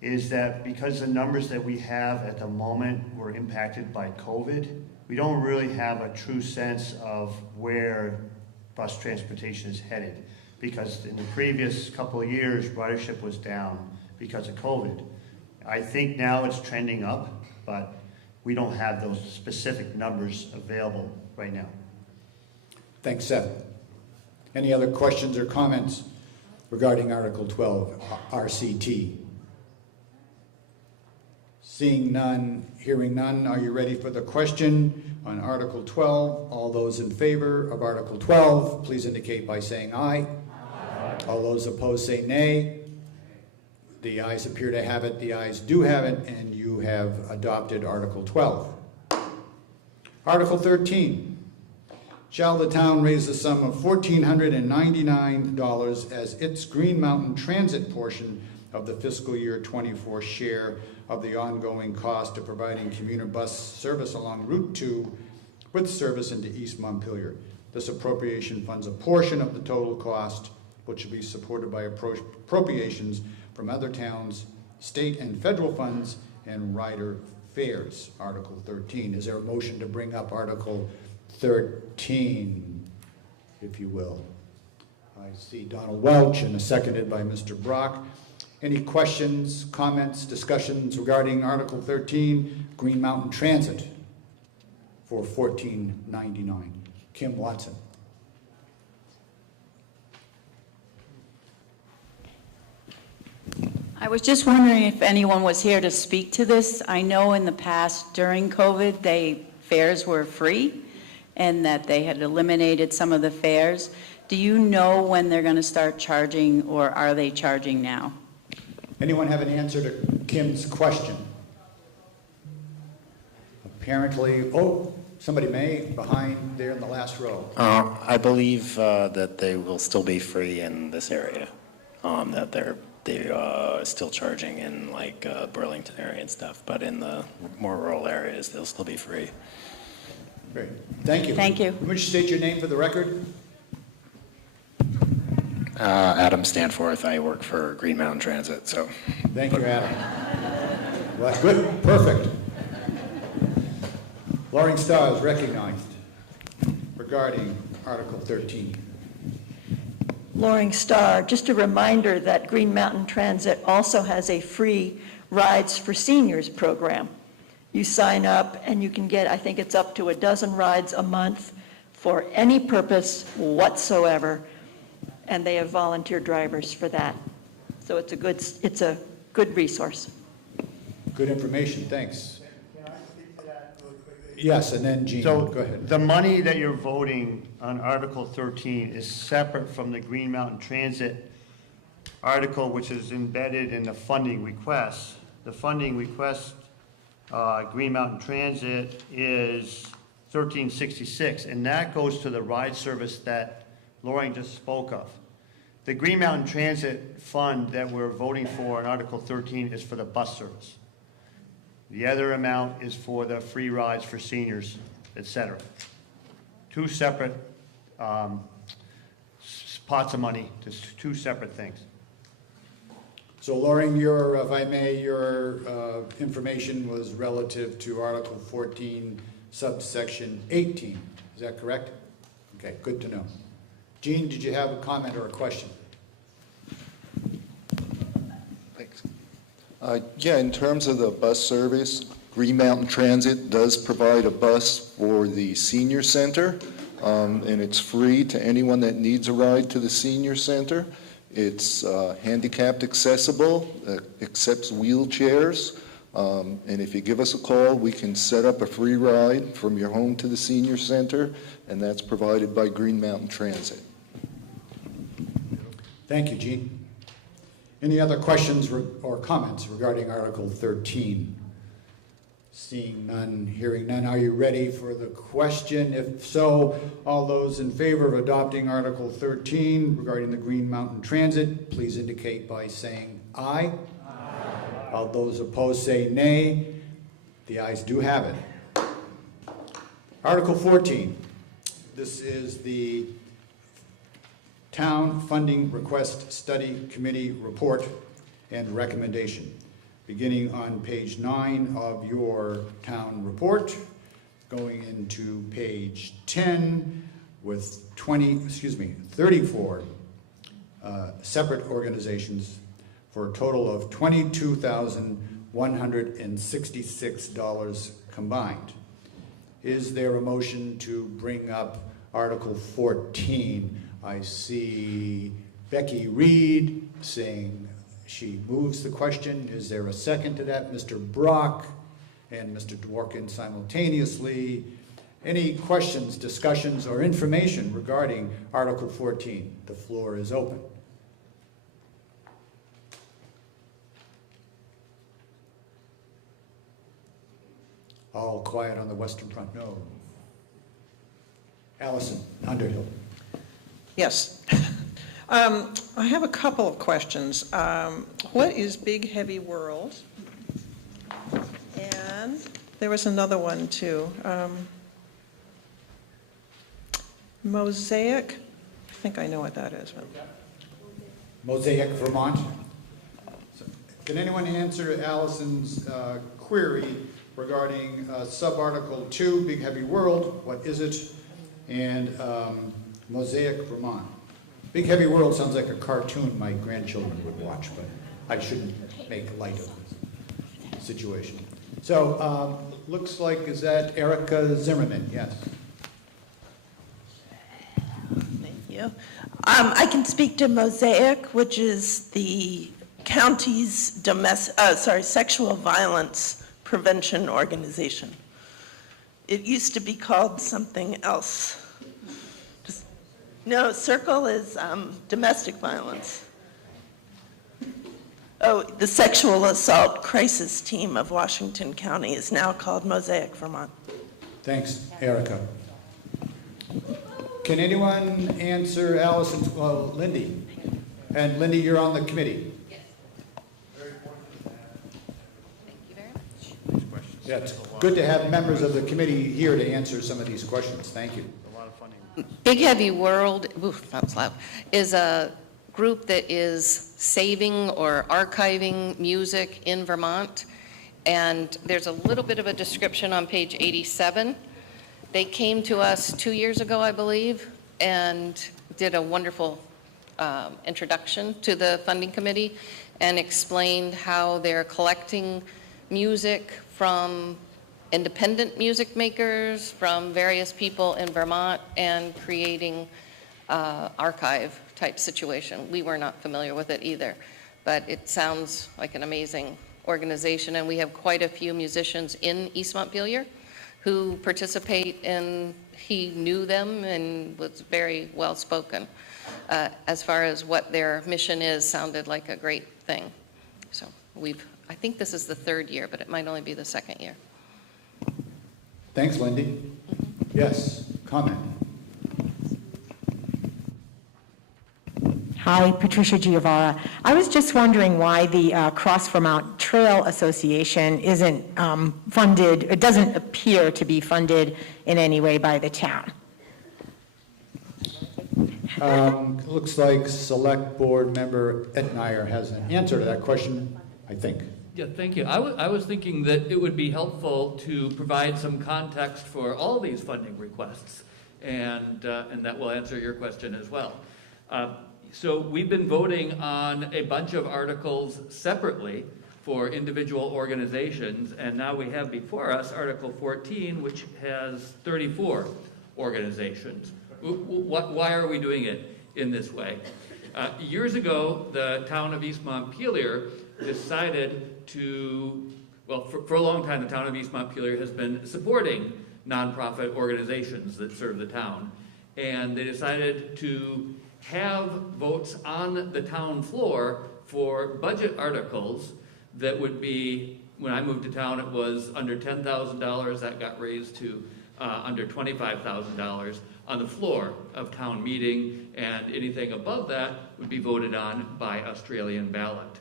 is that because the numbers that we have at the moment were impacted by COVID, we don't really have a true sense of where bus transportation is headed. Because in the previous couple of years, ridership was down because of COVID. I think now it's trending up, but we don't have those specific numbers available right now. Thanks, Seth. Any other questions or comments regarding Article 12, RCT? Seeing none, hearing none, are you ready for the question on Article 12? All those in favor of Article 12, please indicate by saying aye. Aye. All those opposed say nay. The ayes appear to have it, the ayes do have it, and you have adopted Article 12. Article 13. Shall the town raise the sum of $1,499 as its Green Mountain Transit portion of the fiscal year 24 share of the ongoing cost of providing commuter bus service along Route 2 with service into East Montpelier? This appropriation funds a portion of the total cost, which will be supported by appropriations from other towns, state and federal funds, and rider fares. Article 13. Is there a motion to bring up Article 13, if you will? I see Donald Welch, and seconded by Mr. Brock. Any questions, comments, discussions regarding Article 13, Green Mountain Transit for $14.99? Kim Watson. I was just wondering if anyone was here to speak to this. I know in the past, during COVID, fares were free and that they had eliminated some of the fares. Do you know when they're going to start charging, or are they charging now? Anyone have an answer to Kim's question? Apparently, somebody may, behind there in the last row. I believe that they will still be free in this area, that they're still charging in like Burlington area and stuff, but in the more rural areas, they'll still be free. Great. Thank you. Thank you. Would you state your name for the record? Adam Stanforth. I work for Green Mountain Transit, so. Thank you, Adam. Well, good, perfect. Loring Starr is recognized regarding Article 13. Loring Starr, just a reminder that Green Mountain Transit also has a free Rides for Seniors program. You sign up and you can get, I think it's up to a dozen rides a month for any purpose whatsoever, and they have volunteer drivers for that. So it's a good resource. Good information, thanks. Can I speak to that really quickly? Yes, and then Gene, So go ahead. the money that you're voting on Article 13 is separate from the Green Mountain Transit article, which is embedded in the funding request. The funding request, Green Mountain Transit, is $1366, and that goes to the ride service that Loring just spoke of. The Green Mountain Transit fund that we're voting for in Article 13 is for the bus service. The other amount is for the free rides for seniors, etc. Two separate pots of money, just two separate things. So Loring, if I may, your information was relative to Article 14, subsection 18. Is that correct? Okay, good to know. Jean, did you have a comment or a question? Thanks. Yeah, in terms of the bus service, Green Mountain Transit does provide a bus for the senior center, and it's free to anyone that needs a ride to the senior center. It's handicapped accessible, accepts wheelchairs, and if you give us a call, we can set up a free ride from your home to the senior center, and that's provided by Green Mountain Transit. Thank you, Jean. Any other questions or comments regarding Article 13? Seeing none, hearing none, are you ready for the question? If so, all those in favor of adopting Article 13 regarding the Green Mountain Transit, please indicate by saying aye. Aye. All those opposed say nay. The ayes do have it. Article 14. This is the Town Funding Request Study Committee report and recommendation. Beginning on page 9 of your town report, going into page 10 with 34 separate organizations for a total of $22,166 combined. Is there a motion to bring up Article 14? I see Becky Reed saying she moves the question. Is there a second to that? Mr. Brock and Mr. Dworkin simultaneously. Any questions, discussions, or information regarding Article 14? The floor is open. All quiet on the Western Front. No. Allison Underhill. Yes. I have a couple of questions. What is Big Heavy World? And there was another one too. Mosaic? I think I know what that is. Mosaic, Vermont. So, can anyone answer Allison's query regarding sub-article 2, Big Heavy World, what is it? And Mosaic, Vermont. Big Heavy World sounds like a cartoon my grandchildren would watch, but I shouldn't make light of the situation. So, looks like, is that Erica Zimmerman? Yes. Thank you. I can speak to Mosaic, which is the county's sexual violence prevention organization. It used to be called something else. No, Circle is domestic violence. Oh, the Sexual Assault Crisis Team of Washington County is now called Mosaic, Vermont. Thanks, Erica. Can anyone answer Allison's, Lindy? And Lindy, you're on the committee. Yes. Very fortunate. Thank you very much. Yeah, it's good to have members of the committee here to answer some of these questions. Thank you. Big Heavy World, that was loud, is a group that is saving or archiving music in Vermont. And there's a little bit of a description on page 87. They came to us 2 years ago, I believe, and did a wonderful introduction to the funding committee and explained how they're collecting music from independent music makers, from various people in Vermont, and creating archive type situation. We were not familiar with it either, but it sounds like an amazing organization, and we have quite a few musicians in East Montpelier who participate, and he knew them and was very well spoken. As far as what their mission is, sounded like a great thing. So I think this is the 3rd year, but it might only be the 2nd year. Thanks, Lindy. Yes, comment. Hi, Patricia Giovara. I was just wondering why the Cross Vermont Trail Association isn't funded, it doesn't appear to be funded in any way by the town. Looks like Select Board Member Etnier has an answer to that question, I think. Yeah, thank you. I was thinking that it would be helpful to provide some context for all these funding requests, and that will answer your question as well. So we've been voting on a bunch of articles separately for individual organizations, and now we have before us Article 14, which has 34 organizations. Why are we doing it in this way? Years ago, the town of East Montpelier decided to, well, for a long time, the town of East Montpelier has been supporting nonprofit organizations that serve the town. And they decided to have votes on the town floor for budget articles that would be, when I moved to town, it was under $10,000. That got raised to under $25,000 on the floor of town meeting, and anything above that would be voted on by Australian ballot.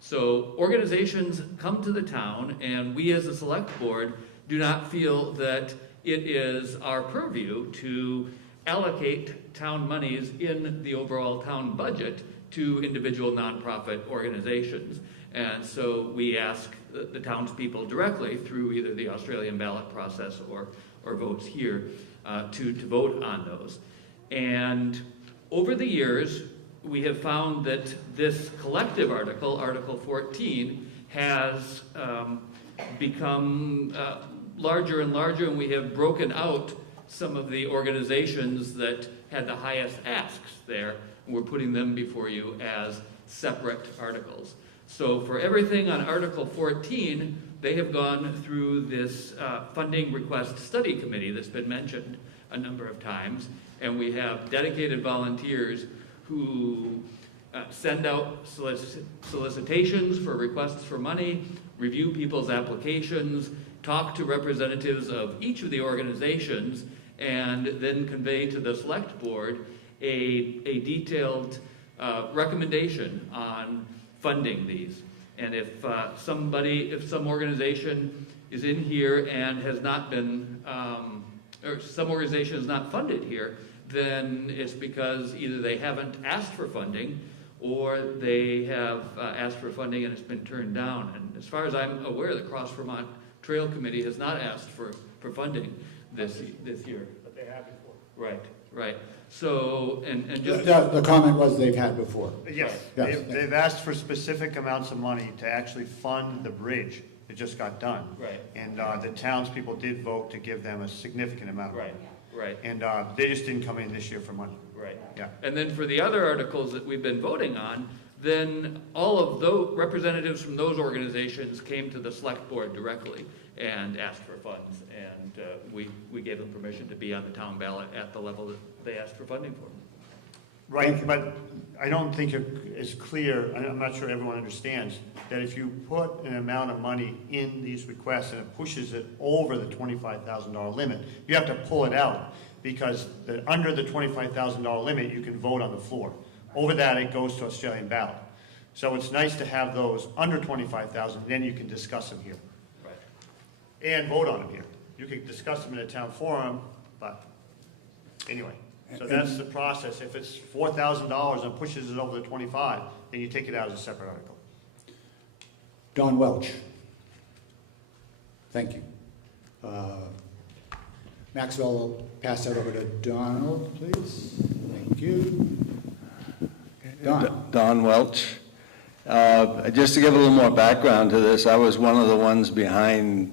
So organizations come to the town, and we as a select board do not feel that it is our purview to allocate town monies in the overall town budget to individual nonprofit organizations. And so we ask the townspeople directly through either the Australian ballot process or votes here to vote on those. And over the years, we have found that this collective article, Article 14, has become larger and larger, and we have broken out some of the organizations that had the highest asks there, and we're putting them before you as separate articles. So for everything on Article 14, they have gone through this funding request study committee that's been mentioned a number of times, and we have dedicated volunteers who send out solicitations for requests for money, review people's applications, talk to representatives of each of the organizations, and then convey to the select board a detailed recommendation on funding these. And if some organization is in here and has not been, or some organization is not funded here, then it's because either they haven't asked for funding or they have asked for funding and it's been turned down. And as far as I'm aware, the Cross Vermont Trail Committee has not asked for funding this year. But they have before. Right. So, and just... The comment was they've had before. Yes, Yes. they've asked for specific amounts of money to actually fund the bridge. It just got done. Right. And the townspeople did vote to give them a significant amount of money. Right. And they just didn't come in this year for money. Right. Yeah. And then for the other articles that we've been voting on, then all of those representatives from those organizations came to the select board directly and asked for funds. And we gave them permission to be on the town ballot at the level that they asked for funding for. Right, but I don't think it's clear, I'm not sure everyone understands, that if you put an amount of money in these requests and it pushes it over the $25,000 limit, you have to pull it out, because under the $25,000 limit, you can vote on the floor. Over that, it goes to Australian ballot. So it's nice to have those under $25,000, then you can discuss them here. Right. And vote on them here. You can discuss them in a town forum, but anyway. So that's the process. If it's $4,000 and pushes it over the 25, then you take it out as a separate article. Don Welch. Thank you. Maxwell will pass that over to Donald, please. Thank you. Don Welch. Just to give a little more background to this, I was one of the ones behind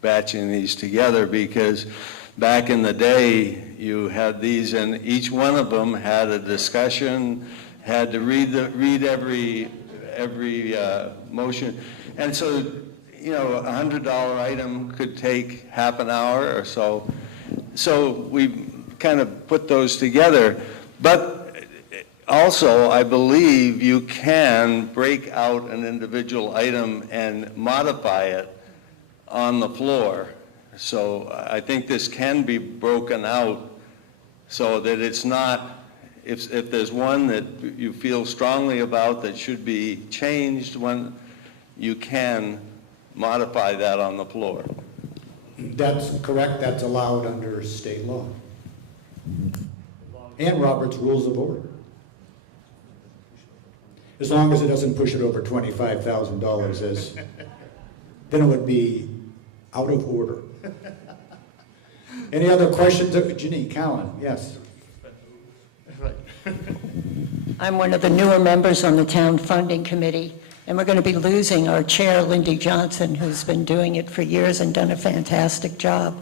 batching these together, because back in the day, you had these, and each one of them had a discussion, had to read every motion, and so a $100 item could take half an hour or so. So we kind of put those together, but also I believe you can break out an individual item and modify it on the floor. So I think this can be broken out so that it's not, if there's one that you feel strongly about that should be changed, you can modify that on the floor. That's correct. That's allowed under state law. As long and Robert's Rules of Order. As long as it doesn't push it over $25,000, then it would be out of order. Any other questions? Janine Cowan, yes. I'm one of the newer members on the town funding committee, and we're going to be losing our chair, Lindy Johnson, who's been doing it for years and done a fantastic job.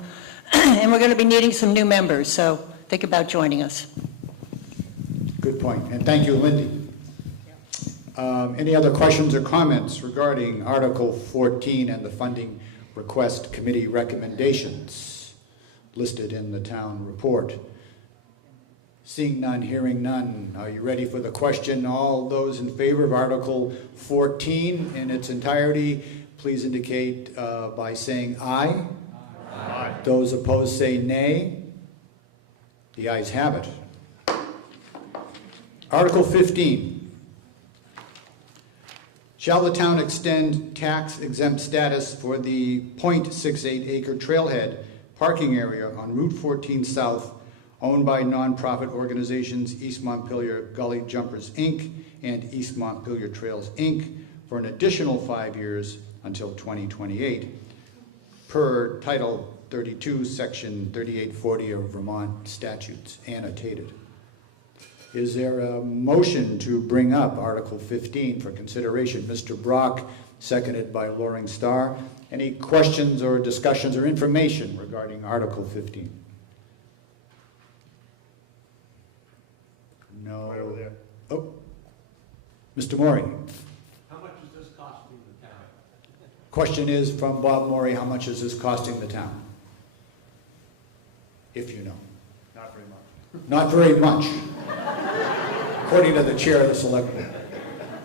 And we're going to be needing some new members, so think about joining us. Good point, and thank you, Lindy. Any other questions or comments regarding Article 14 and the funding request committee recommendations listed in the town report? Seeing none, hearing none, are you ready for the question? All those in favor of Article 14 in its entirety, please indicate by saying aye. Aye. Those opposed say nay. The ayes have it. Article 15. Shall the town extend tax-exempt status for the .68 acre trailhead parking area on Route 14 South owned by nonprofit organizations East Montpelier Gully Jumpers, Inc. and East Montpelier Trails, Inc. for an additional 5 years until 2028, per Title 32, Section 3840 of Vermont statutes, annotated. Is there a motion to bring up Article 15 for consideration? Mr. Brock, seconded by Loring Starr. Any questions or discussions or information regarding Article 15? No. Right over there. Oh. Mr. Maury. How much is this costing the town? Question is from Bob Maury, how much is this costing the town? If you know. Not very much. Not very much, according to the chair of the select board.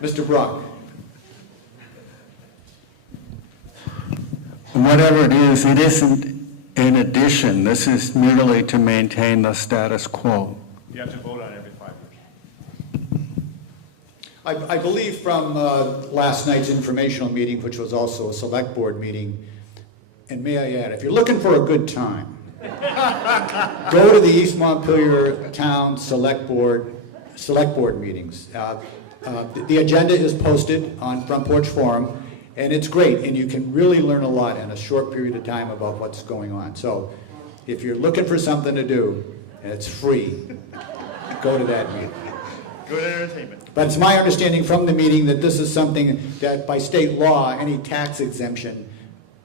Mr. Brock. Whatever it isn't in addition. This is merely to maintain the status quo. You have to vote on it every 5 years. I believe from last night's informational meeting, which was also a select board meeting, and may I add, if you're looking for a good time, go to the East Montpelier Town Select Board meetings. The agenda is posted on Front Porch Forum, and it's great, and you can really learn a lot in a short period of time about what's going on. So if you're looking for something to do, and it's free, go to that meeting. Good entertainment. But it's my understanding from the meeting that this is something that by state law, any tax exemption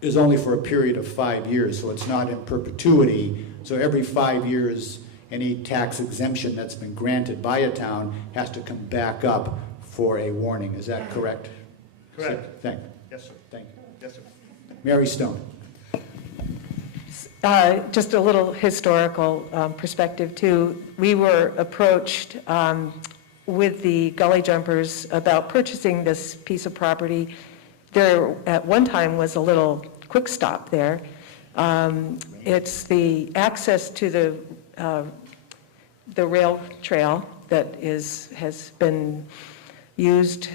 is only for a period of 5 years, so it's not in perpetuity. So every 5 years, any tax exemption that's been granted by a town has to come back up for a warning. Is that correct? Correct. So, thank you. Yes, sir. Thank you. Yes, sir. Mary Stone. Just a little historical perspective too. We were approached with the Gully Jumpers about purchasing this piece of property. There at one time was a little quick stop there. It's the access to the rail trail that has been used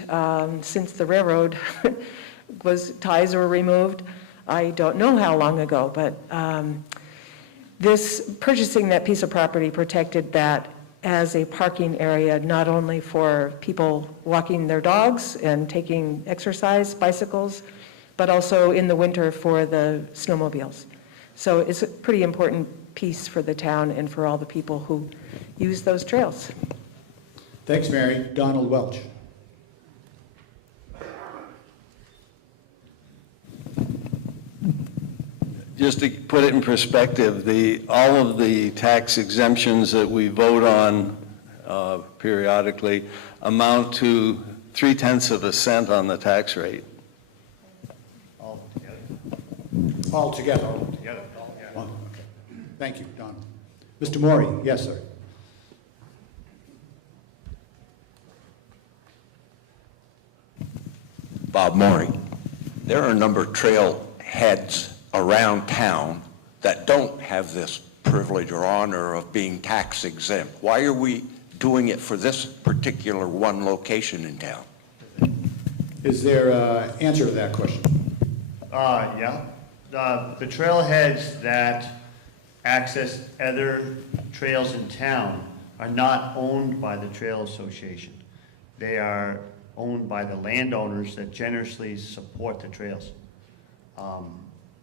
since the railroad ties were removed. I don't know how long ago, but purchasing that piece of property protected that as a parking area, not only for people walking their dogs and taking exercise, bicycles, but also in the winter for the snowmobiles. So it's a pretty important piece for the town and for all the people who use those trails. Thanks, Mary. Donald Welch. Just to put it in perspective, all of the tax exemptions that we vote on periodically amount to 0.3 cents on the tax rate. Altogether. Altogether. Oh, okay. Thank you, Donald. Mr. Maury. Yes, sir. Bob Maury. There are a number of trail heads around town that don't have this privilege or honor of being tax exempt. Why are we doing it for this particular one location in town? Is there an answer to that question? Yeah. The trailheads that access other trails in town are not owned by the Trail Association. They are owned by the landowners that generously support the trails.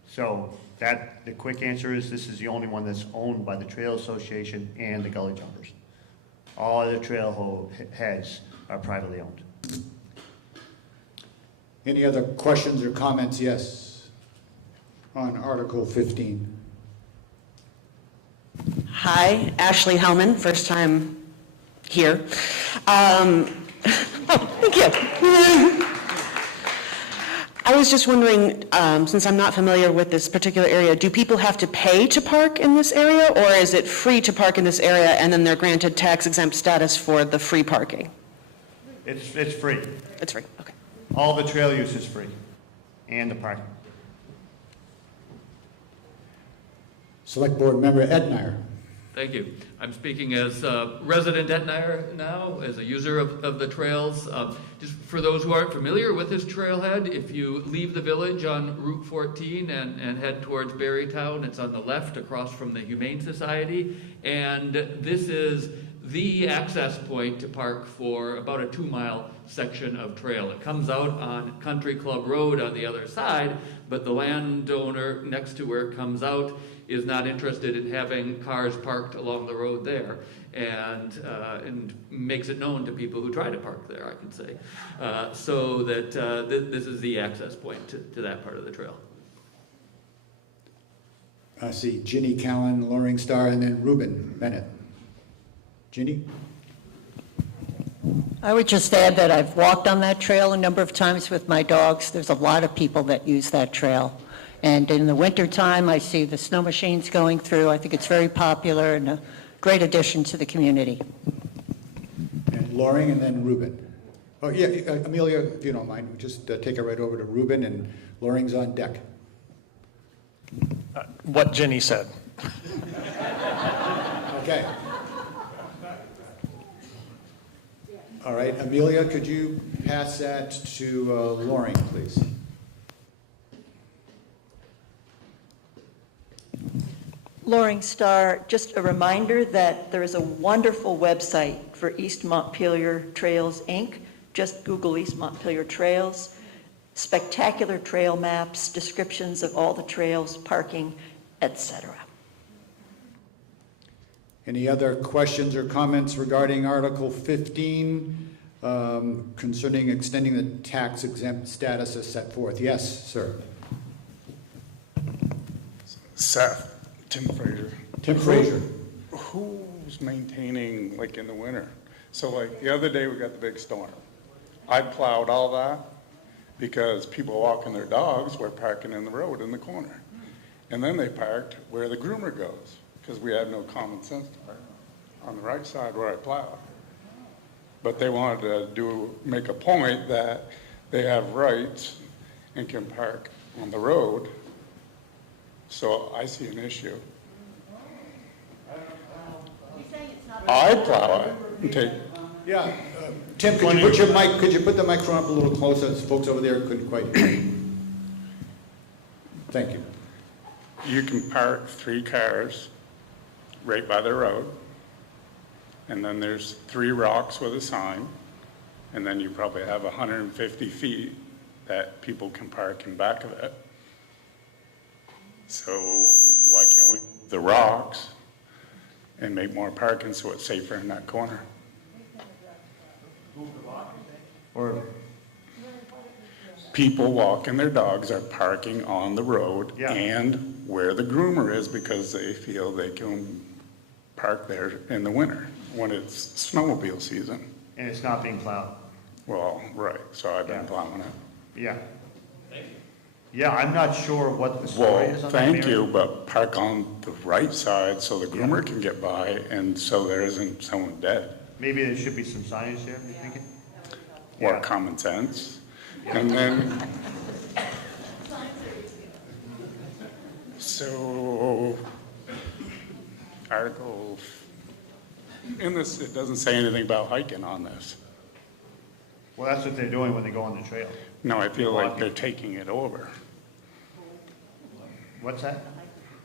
So the quick answer is this is the only one that's owned by the Trail Association and the Gully Jumpers. All other trail heads are privately owned. Any other questions or comments? Yes, on Article 15. Hi, Ashley Hellman, first time here. Thank you. I was just wondering, since I'm not familiar with this particular area, do people have to pay to park in this area, or is it free to park in this area and then they're granted tax exempt status for the free parking? It's free. It's free, okay. All the trail use is free, and the parking. Select Board Member Etnier. Thank you. I'm speaking as resident Etnier now, as a user of the trails. Just for those who aren't familiar with this trailhead, if you leave the village on Route 14 and head towards Berrytown, it's on the left across from the Humane Society. And this is the access point to park for about a 2-mile section of trail. It comes out on Country Club Road on the other side, but the landowner next to where it comes out is not interested in having cars parked along the road there, and makes it known to people who try to park there, I can say, so that this is the access point to that part of the trail. I see Ginny Callan, Loring Star, and then Ruben Bennett. Ginny? I would just add that I've walked on that trail a number of times with my dogs. There's a lot of people that use that trail. And in the wintertime, I see the snow machines going through. I think it's very popular and a great addition to the community. And Loring, and then Ruben. Oh, yeah, Amelia, if you don't mind, just take it right over to Ruben, and Loring's on deck. What Ginny said. Okay. All right, Amelia, could you pass that to Loring, please? Loring Star, just a reminder that there is a wonderful website for East Montpelier Trails, Inc. Just Google East Montpelier Trails. Spectacular trail maps, descriptions of all the trails, parking, etc. Any other questions or comments regarding Article 15 concerning extending the tax exempt status as set forth? Yes, sir. Seth, Tim Fraser. Tim Fraser. Who's maintaining, like, in the winter? So, like, the other day we got the big storm. I plowed all that because people walking their dogs were parking in the road in the corner. And then they parked where the groomer goes, because we had no common sense to park on the right side where I plowed. But they wanted to make a point that they have rights and can park on the road. So I see an issue. I plow it and take. Yeah, Tim, could you put your mic? Could you put the microphone up a little closer? Folks over there couldn't quite hear you. Thank you. You can park 3 cars right by the road, and then there's 3 rocks with a sign, and then you probably have 150 feet that people can park in back of it. So why can't we move the rocks and make more parking so it's safer in that corner? Or people walking their dogs are parking on the road Yeah. and where the groomer is because they feel they can park there in the winter when it's snowmobile season. and it's not being plowed. Well, right, so I've been plowing it. Yeah. Yeah, I'm not sure what the story is Well, on that. thank Mary. you, but park on the right side so the groomer can get by and so there isn't someone dead. Maybe there should be some signage there, you're thinking? Or common sense. And then, so, Article, in this, it doesn't say anything about hiking on this. Well, that's what they're doing when they go on the trail. No, I feel like they're taking it over. What's that?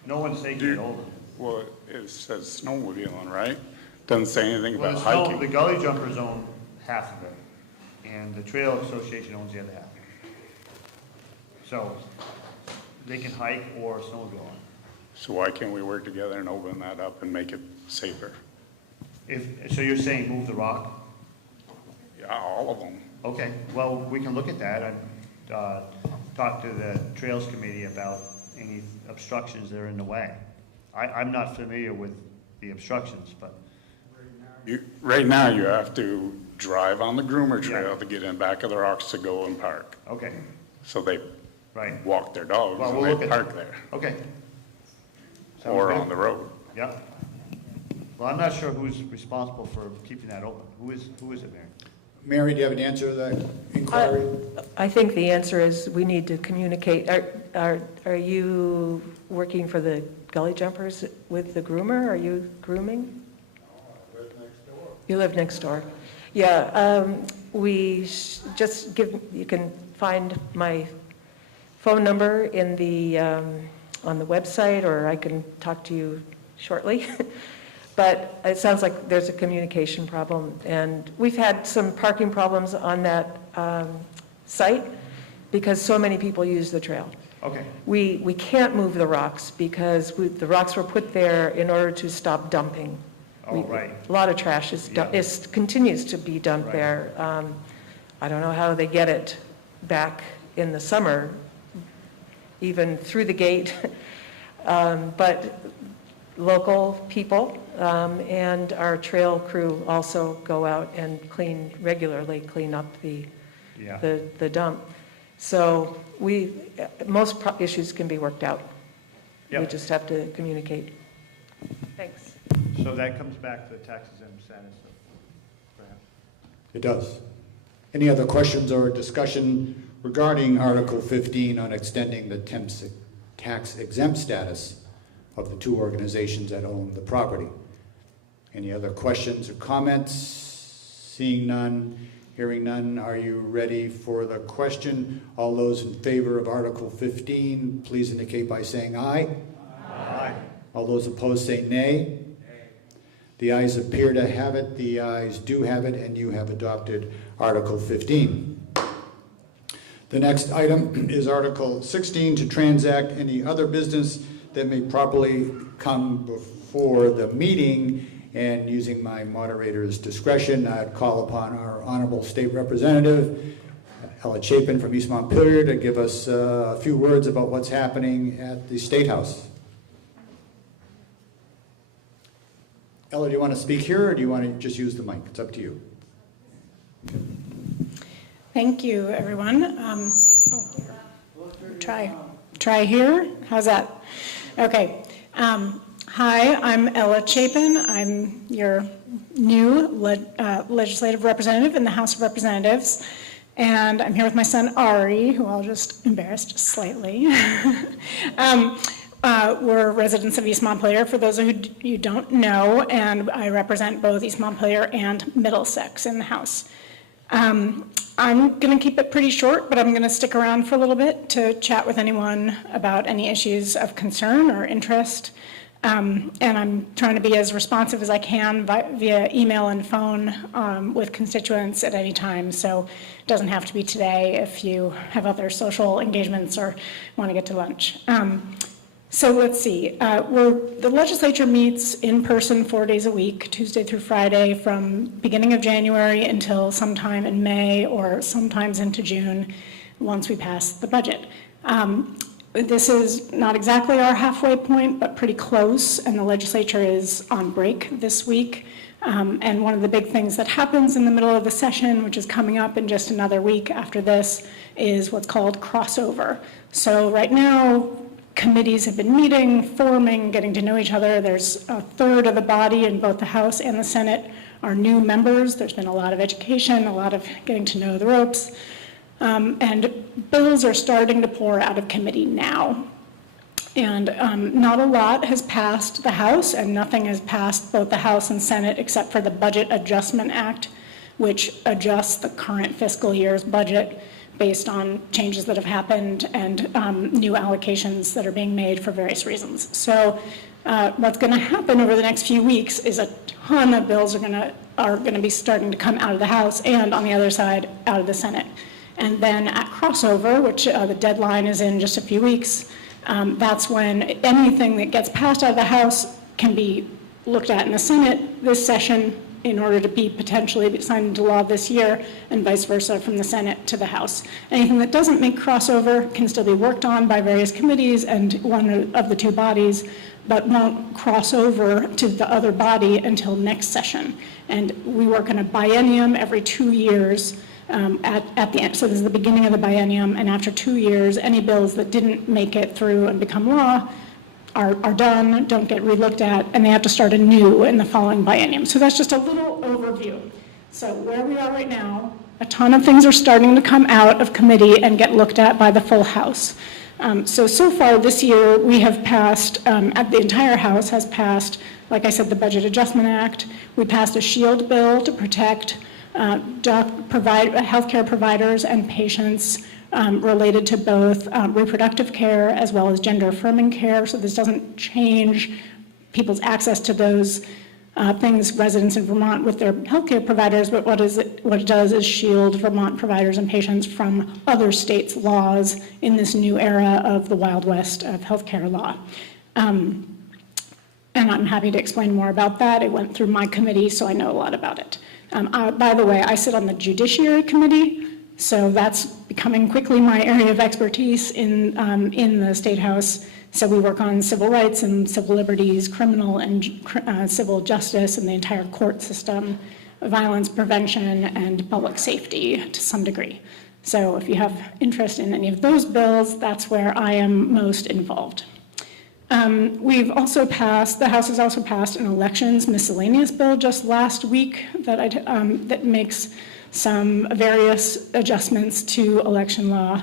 No one's taking it over. Well, it says snowmobiling, right? Doesn't say anything Well, about there's no- hiking. the Gully Jumpers own half of it, and the Trail Association owns the other half. So they can hike or snowmobile on it. So why can't we work together and open that up and make it safer? So you're saying move the rock? Yeah, all of them. Okay, well, we can look at that. I've talked to the Trails Committee about any obstructions that are in the way. I'm not familiar with the obstructions, but. Right now, you have to drive on the groomer trail to get in back of the rocks to go and park. Okay, So they right. walk their dogs Well, and we'll they look at park that. there, Okay. Sounds or good. on the road. Yeah. Well, I'm not sure who's responsible for keeping that open. Who is it, Mary? Mary, do you have an answer to that inquiry? I think the answer is we need to communicate. Are you working for the Gully Jumpers with the groomer? Are you grooming? I live next door. You live next door. Yeah, just you can find my phone number in the, on the website, or I can talk to you shortly. But it sounds like there's a communication problem, and we've had some parking problems on that site because so many people use the trail. Okay. We can't move the rocks because the rocks were put there in order to stop dumping. Oh, right. A lot of trash continues to be dumped Right. there. I don't know how they get it back in the summer, even through the gate. But local people and our trail crew also go out and regularly clean up the dump. So most issues can be worked out. We Yep. just have to communicate. Thanks. So that comes back to the tax exempt status, perhaps? It does. Any other questions or discussion regarding Article 15 on extending the tax exempt status of the two organizations that own the property? Any other questions or comments? Seeing none, hearing none, are you ready for the question? All those in favor of Article 15, please indicate by saying aye. Aye. All those opposed say nay. The ayes appear to have it, the ayes do have it, and you have adopted Article 15. The next item is Article 16, to transact any other business that may properly come before the meeting, and using my moderator's discretion, I'd call upon our honorable state representative, Ella Chapin from East Montpelier, to give us a few words about what's happening at the State House. Ella, do you want to speak here, or do you want to just use the mic? It's up to you. Thank you, everyone. Try here. How's that? Okay. Hi, I'm Ella Chapin. I'm your new legislative representative in the House of Representatives. And I'm here with my son, Ari, who I'll just embarrass just slightly. We're residents of East Montpelier, for those of you who don't know, and I represent both East Montpelier and Middlesex in the House. I'm going to keep it pretty short, but I'm going to stick around for a little bit to chat with anyone about any issues of concern or interest. And I'm trying to be as responsive as I can via email and phone with constituents at any time. So it doesn't have to be today if you have other social engagements or want to get to lunch. So let's see, the legislature meets in person 4 days a week, Tuesday through Friday, from beginning of January until sometime in May or sometimes into June, once we pass the budget. This is not exactly our halfway point, but pretty close, and the legislature is on break this week. And one of the big things that happens in the middle of the session, which is coming up in just another week after this, is what's called crossover. So right now, committees have been meeting, forming, getting to know each other. There's a third of the body in both the House and the Senate are new members. There's been a lot of education, a lot of getting to know the ropes. And bills are starting to pour out of committee now. And not a lot has passed the House, and nothing has passed both the House and Senate except for the Budget Adjustment Act, which adjusts the current fiscal year's budget based on changes that have happened and new allocations that are being made for various reasons. So What's going to happen over the next few weeks is a ton of bills are going to be starting to come out of the House and on the other side out of the Senate. And then at crossover, which the deadline is in just a few weeks, that's when anything that gets passed out of the House can be looked at in the Senate this session in order to be potentially signed into law this year, and vice versa from the Senate to the House. Anything that doesn't make crossover can still be worked on by various committees and one of the two bodies, but won't cross over to the other body until next session. And we work on a biennium every 2 years at the end. So this is the beginning of the biennium, and after 2 years, any bills that didn't make it through and become law are done, don't get relooked at, and they have to start anew in the following biennium. So that's just a little overview. So where we are right now, a ton of things are starting to come out of committee and get looked at by the full House. So far this year, we have passed, the entire House has passed, like I said, the Budget Adjustment Act. We passed a SHIELD bill to protect healthcare providers and patients related to both reproductive care as well as gender affirming care. So this doesn't change people's access to those things, residents in Vermont with their healthcare providers, but what it does is shield Vermont providers and patients from other states' laws in this new era of the Wild West of healthcare law. And I'm happy to explain more about that. It went through my committee, so I know a lot about it. By the way, I sit on the Judiciary Committee, so that's becoming quickly my area of expertise in the State House. So we work on civil rights and civil liberties, criminal and civil justice, and the entire court system, violence prevention, and public safety to some degree. So if you have interest in any of those bills, that's where I am most involved. We've also passed, the House has also passed an elections miscellaneous bill just last week that makes some various adjustments to election law,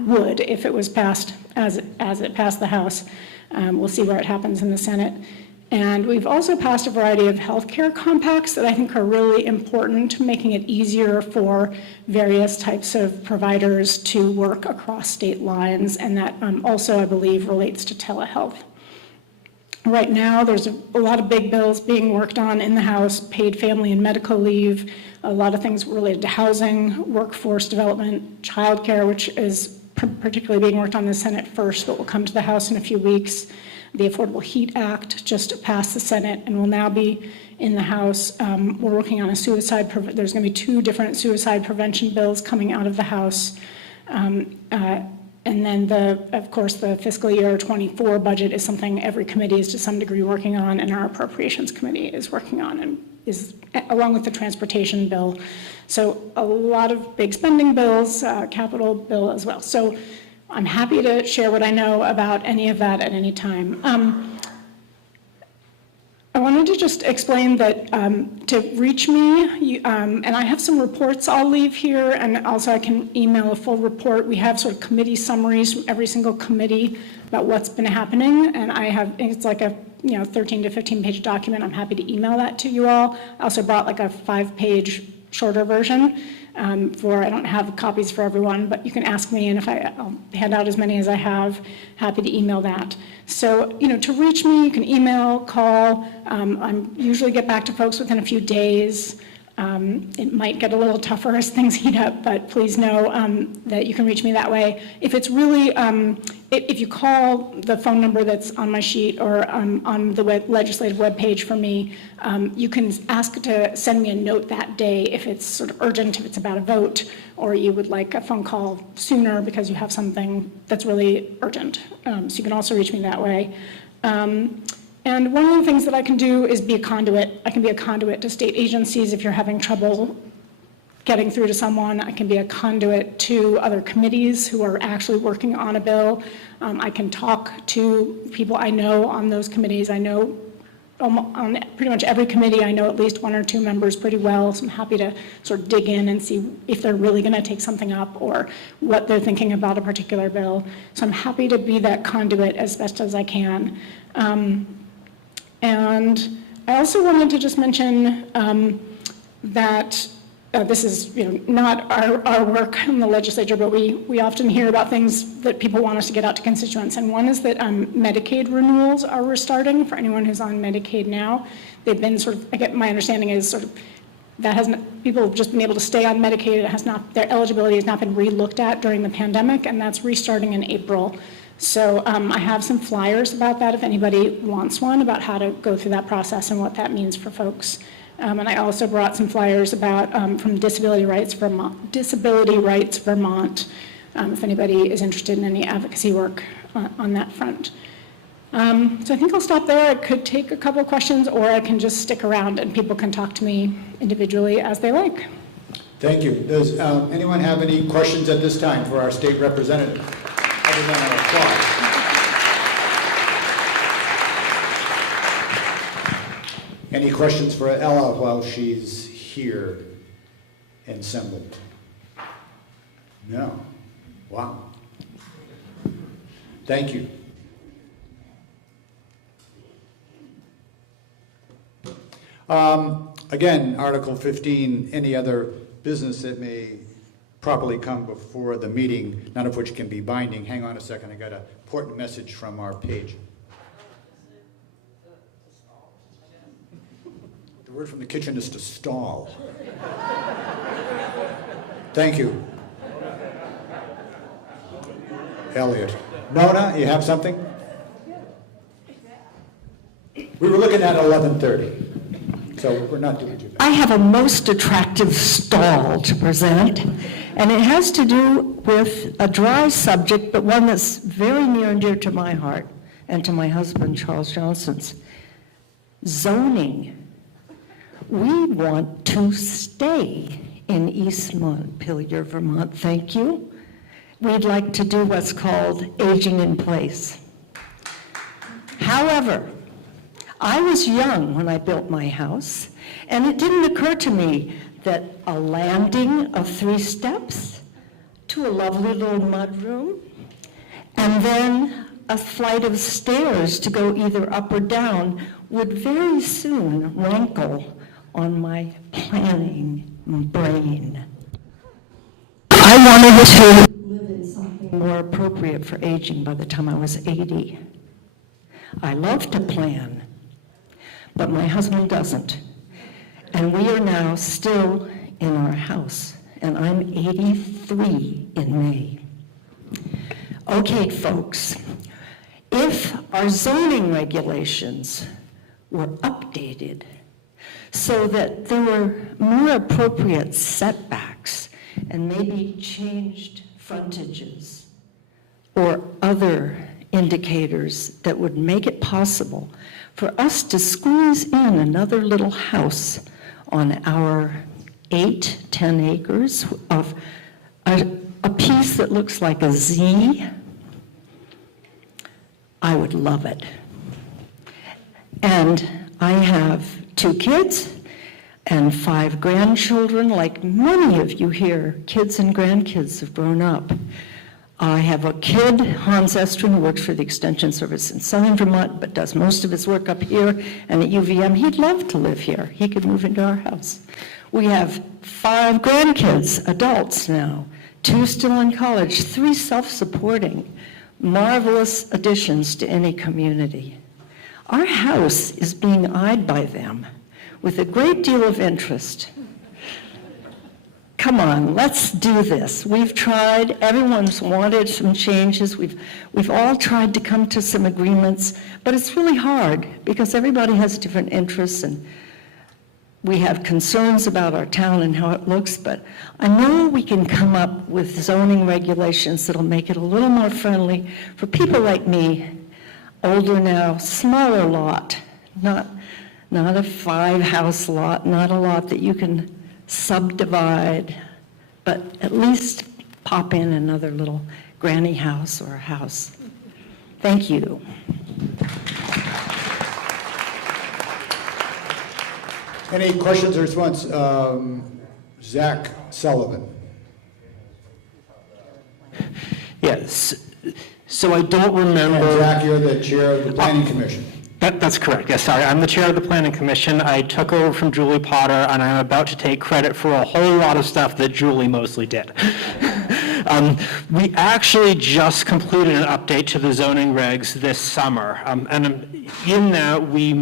would if it was passed as it passed the House. We'll see where it happens in the Senate. And we've also passed a variety of healthcare compacts that I think are really important, making it easier for various types of providers to work across state lines, and that also, I believe, relates to telehealth. Right now, there's a lot of big bills being worked on in the House, paid family and medical leave, a lot of things related to housing, workforce development, childcare, which is particularly being worked on in the Senate first, but will come to the House in a few weeks. The Affordable Heat Act just passed the Senate and will now be in the House. We're working on there's going to be 2 different suicide prevention bills coming out of the House. And then of course, the fiscal year 24 budget is something every committee is to some degree working on, and our Appropriations Committee is working on, and is along with the transportation bill. So a lot of big spending bills, capital bill as well. So I'm happy to share what I know about any of that at any time. I wanted to just explain that to reach me, and I have some reports I'll leave here, and also I can email a full report. We have sort of committee summaries from every single committee about what's been happening, and it's like a 13 to 15 page document. I'm happy to email that to you all. I also brought like a 5-page shorter version I don't have copies for everyone, but you can ask me, and I'll hand out as many as I have. Happy to email that. So, to reach me, you can email, call. I usually get back to folks within a few days. It might get a little tougher as things heat up, but please know that you can reach me that way. If it's really, if you call the phone number that's on my sheet or on the legislative webpage for me, you can ask to send me a note that day if it's sort of urgent, if it's about a vote, or you would like a phone call sooner because you have something that's really urgent. So you can also reach me that way. And one of the things that I can do is be a conduit. I can be a conduit to state agencies if you're having trouble getting through to someone. I can be a conduit to other committees who are actually working on a bill. I can talk to people I know on those committees. I know on pretty much every committee, I know at least 1 or 2 members pretty well, so I'm happy to sort of dig in and see if they're really going to take something up or what they're thinking about a particular bill. So I'm happy to be that conduit as best as I can. And I also wanted to just mention that this is, not our work in the legislature, but we often hear about things that people want us to get out to constituents. And one is that Medicaid renewals are restarting for anyone who's on Medicaid now. They've been my understanding is people have just been able to stay on Medicaid. Their eligibility has not been re-looked at during the pandemic, and that's restarting in April. So I have some flyers about that if anybody wants one, about how to go through that process and what that means for folks. And I also brought some flyers about from Disability Rights Vermont, if anybody is interested in any advocacy work on that front. So I think I'll stop there. I could take a couple of questions, or I can just stick around and people can talk to me individually as they like. Thank you. Does anyone have any questions at this time for our state representative? Other than an applause. Any questions for Ella while she's here and assembled? No. Wow. Thank you. Again, Article 15, any other business that may properly come before the meeting, none of which can be binding. Hang on a second, I got an important message from our page. The word from the kitchen is to stall. Thank you. Elliot. Nona, you have something? We were looking at 11:30. So we're not doing too bad. I have a most attractive stall to present, and it has to do with a dry subject, but one that's very near and dear to my heart and to my husband, Charles Johnson's. Zoning. We want to stay in East Montpelier, Vermont, thank you. We'd like to do what's called aging in place. However, I was young when I built my house, and it didn't occur to me that a landing of 3 steps to a lovely little mudroom, and then a flight of stairs to go either up or down would very soon rankle on my planning brain. I wanted to live in something more appropriate for aging by the time I was 80. I love to plan, but my husband doesn't. And we are now still in our house, and I'm 83 in May. Okay, folks, if our zoning regulations were updated so that there were more appropriate setbacks and maybe changed frontages or other indicators that would make it possible for us to squeeze in another little house on our 8-10 acres of a piece that looks like a Z, I would love it. And I have 2 kids and 5 grandchildren. Like many of you here, kids and grandkids have grown up. I have a kid, Hans Estrin, who works for the Extension Service in Southern Vermont, but does most of his work up here and at UVM. He'd love to live here. He could move into our house. We have 5 grandkids, adults now, 2 still in college, 3 self-supporting, marvelous additions to any community. Our house is being eyed by them with a great deal of interest. Come on, let's do this. We've tried, everyone's wanted some changes. We've all tried to come to some agreements, but it's really hard because everybody has different interests and we have concerns about our town and how it looks, but I know we can come up with zoning regulations that'll make it a little more friendly for people like me, older now, smaller lot, not a 5-house lot, not a lot that you can subdivide, but at least pop in another little granny house or a house. Thank you. Any questions or response? Zach Sullivan. Yes. So I don't remember. And Zach, you're the chair of the Planning Commission. That's correct, yes, sorry. I'm the chair of the Planning Commission. I took over from Julie Potter, and I'm about to take credit for a whole lot of stuff that Julie mostly did. We actually just completed an update to the zoning regs this summer, and in that we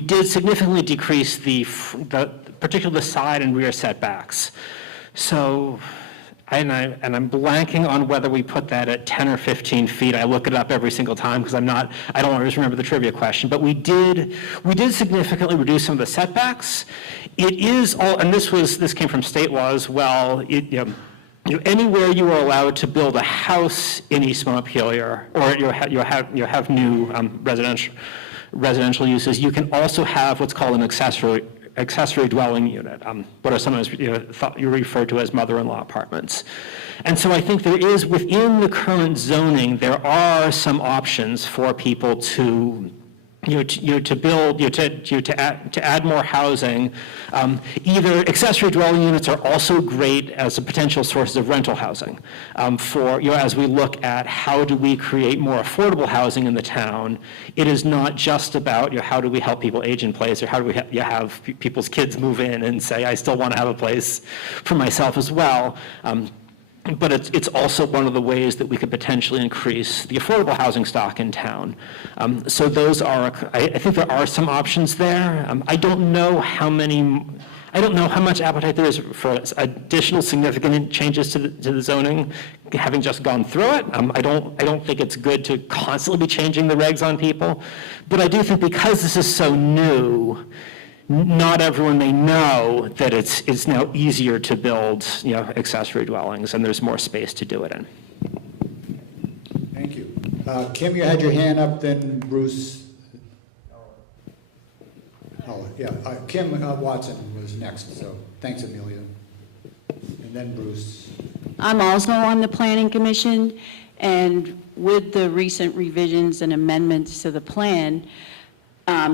did significantly decrease particularly the side and rear setbacks. So, and I'm blanking on whether we put that at 10 or 15 feet. I look it up every single time because I don't always remember the trivia question, but we did significantly reduce some of the setbacks. It is all, and this came from state law as well. Anywhere you are allowed to build a house in East Montpelier, or you have new residential uses, you can also have what's called an accessory dwelling unit, what are sometimes you refer to as mother-in-law apartments. And so I think there is, within the current zoning, there are some options for people to build, to add more housing. Either accessory dwelling units are also great as a potential source of rental housing as we look at how do we create more affordable housing in the town. It is not just about how do we help people age in place, or how do we have people's kids move in and say, I still want to have a place for myself as well. But it's also one of the ways that we could potentially increase the affordable housing stock in town. So those are, I think there are some options there. I don't know how much appetite there is for additional significant changes to the zoning, having just gone through it. I don't think it's good to constantly be changing the regs on people. But I do think because this is so new, not everyone may know that it's now easier to build, accessory dwellings, and there's more space to do it in. Thank you. Kim, you had your hand up, then Bruce. Kim Watson was next, so thanks, Amelia. And then Bruce. I'm also on the Planning Commission, and with the recent revisions and amendments to the plan,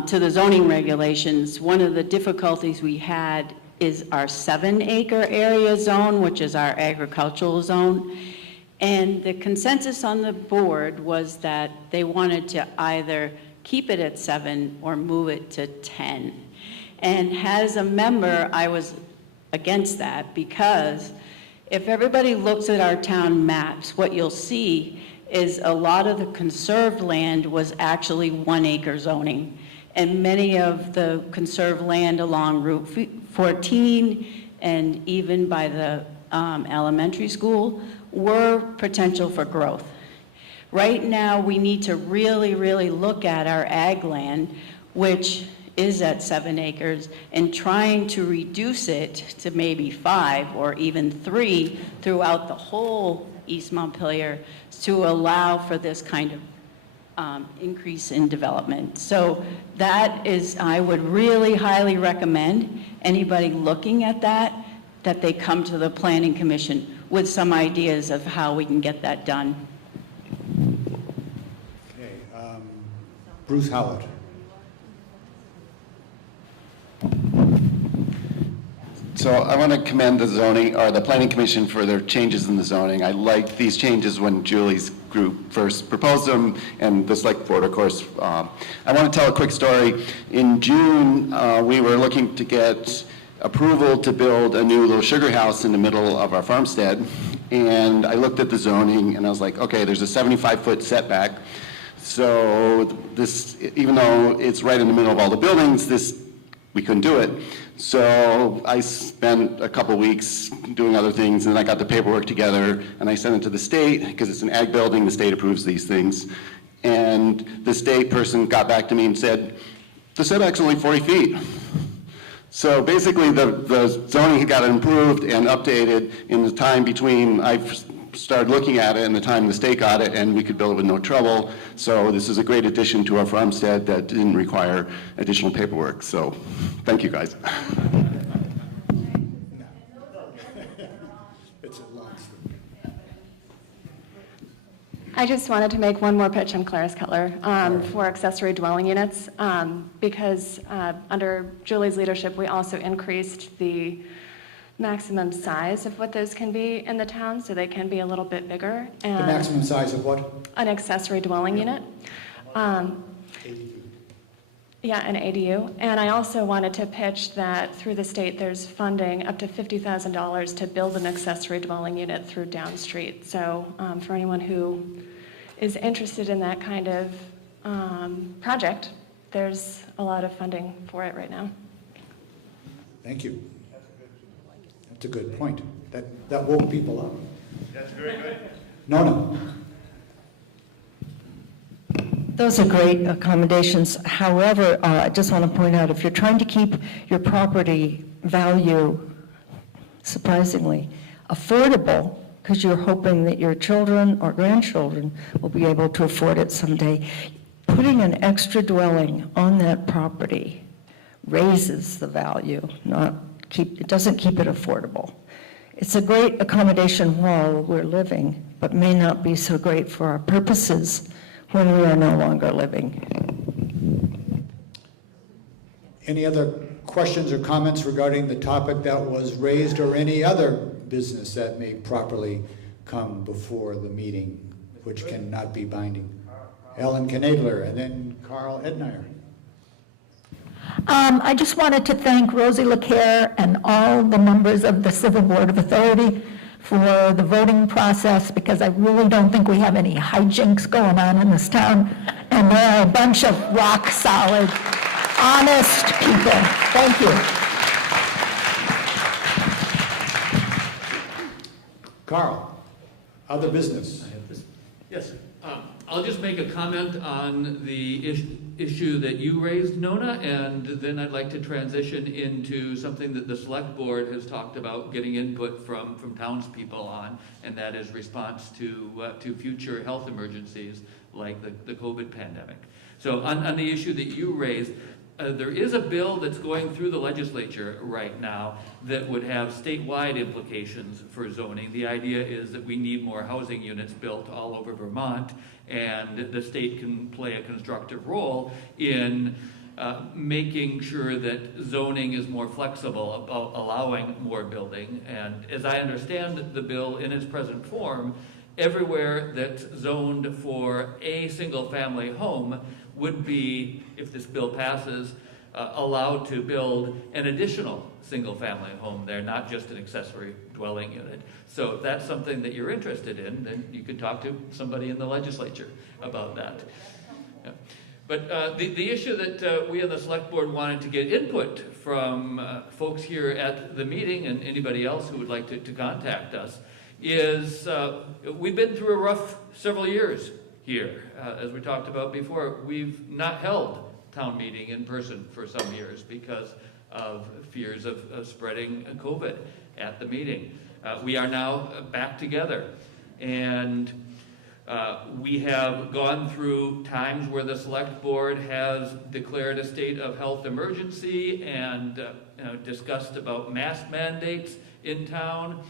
to the zoning regulations, one of the difficulties we had is our 7-acre area zone, which is our agricultural zone. And the consensus on the board was that they wanted to either keep it at 7 or move it to 10. And as a member, I was against that, because if everybody looks at our town maps, what you'll see is a lot of the conserved land was actually 1-acre zoning. And many of the conserved land along Route 14 and even by the elementary school were potential for growth. Right now, we need to really, really look at our ag land, which is at 7 acres, and trying to reduce it to maybe 5 or even 3 throughout the whole East Montpelier to allow for this kind of increase in development. So that is, I would really highly recommend anybody looking at that they come to the Planning Commission with some ideas of how we can get that done. Okay, Bruce Howard. So I want to commend the zoning, or the Planning Commission, for their changes in the zoning. I liked these changes when Julie's group first proposed them, and the select board, of course. I want to tell a quick story. In June, we were looking to get approval to build a new little sugar house in the middle of our farmstead, and I looked at the zoning, and I was like, okay, there's a 75-foot setback. So this, even though it's right in the middle of all the buildings, we couldn't do it. So I spent a couple weeks doing other things, and then I got the paperwork together, and I sent it to the state, because it's an ag building, the state approves these things. And the state person got back to me and said, the setback's only 40 feet. So basically the zoning got improved and updated in the time between I started looking at it and the time the state got it, and we could build it with no trouble. So this is a great addition to our farmstead that didn't require additional paperwork. So thank you, guys. I just wanted to make one more pitch. I'm Clarice Cutler for accessory dwelling units, because under Julie's leadership, we also increased the maximum size of what those can be in the town, so they can be a little bit bigger. The maximum size of what? An accessory dwelling unit. Yeah, an ADU. And I also wanted to pitch that through the state, there's funding up to $50,000 to build an accessory dwelling unit through Down Street. So for anyone who is interested in that kind of project, there's a lot of funding for it right now. Thank you. That's a good point. That woke people up. That's very good. No. Those are great accommodations. However, I just want to point out, if you're trying to keep your property value, surprisingly, affordable, because you're hoping that your children or grandchildren will be able to afford it someday, putting an extra dwelling on that property raises the value, it doesn't keep it affordable. It's a great accommodation while we're living, but may not be so great for our purposes when we are no longer living. Any other questions or comments regarding the topic that was raised, or any other business that may properly come before the meeting, which cannot be binding? Ellen Knadler, and then Carl Edmeyer. I just wanted to thank Rosie LeCaire and all the members of the Civil Board of Authority for the voting process, because I really don't think we have any hijinks going on in this town, and they're a bunch of rock solid, honest people. Thank you. Carl, other business. Yes, I'll just make a comment on the issue that you raised, Nona, and then I'd like to transition into something that the Select Board has talked about getting input from townspeople on, and that is response to future health emergencies like the COVID pandemic. So on the issue that you raised, there is a bill that's going through the legislature right now that would have statewide implications for zoning. The idea is that we need more housing units built all over Vermont, and the state can play a constructive role in making sure that zoning is more flexible about allowing more building. And as I understand the bill in its present form, everywhere that's zoned for a single-family home would be, if this bill passes, allowed to build an additional single-family home there, not just an accessory dwelling unit. So if that's something that you're interested in, then you could talk to somebody in the legislature about that. Yeah. But the issue that we in the Select Board wanted to get input from folks here at the meeting, and anybody else who would like to contact us, is we've been through a rough several years here. As we talked about before, we've not held town meeting in person for some years because of fears of spreading COVID at the meeting. We are now back together, and we have gone through times where the Select Board has declared a state of health emergency and discussed about mask mandates in town.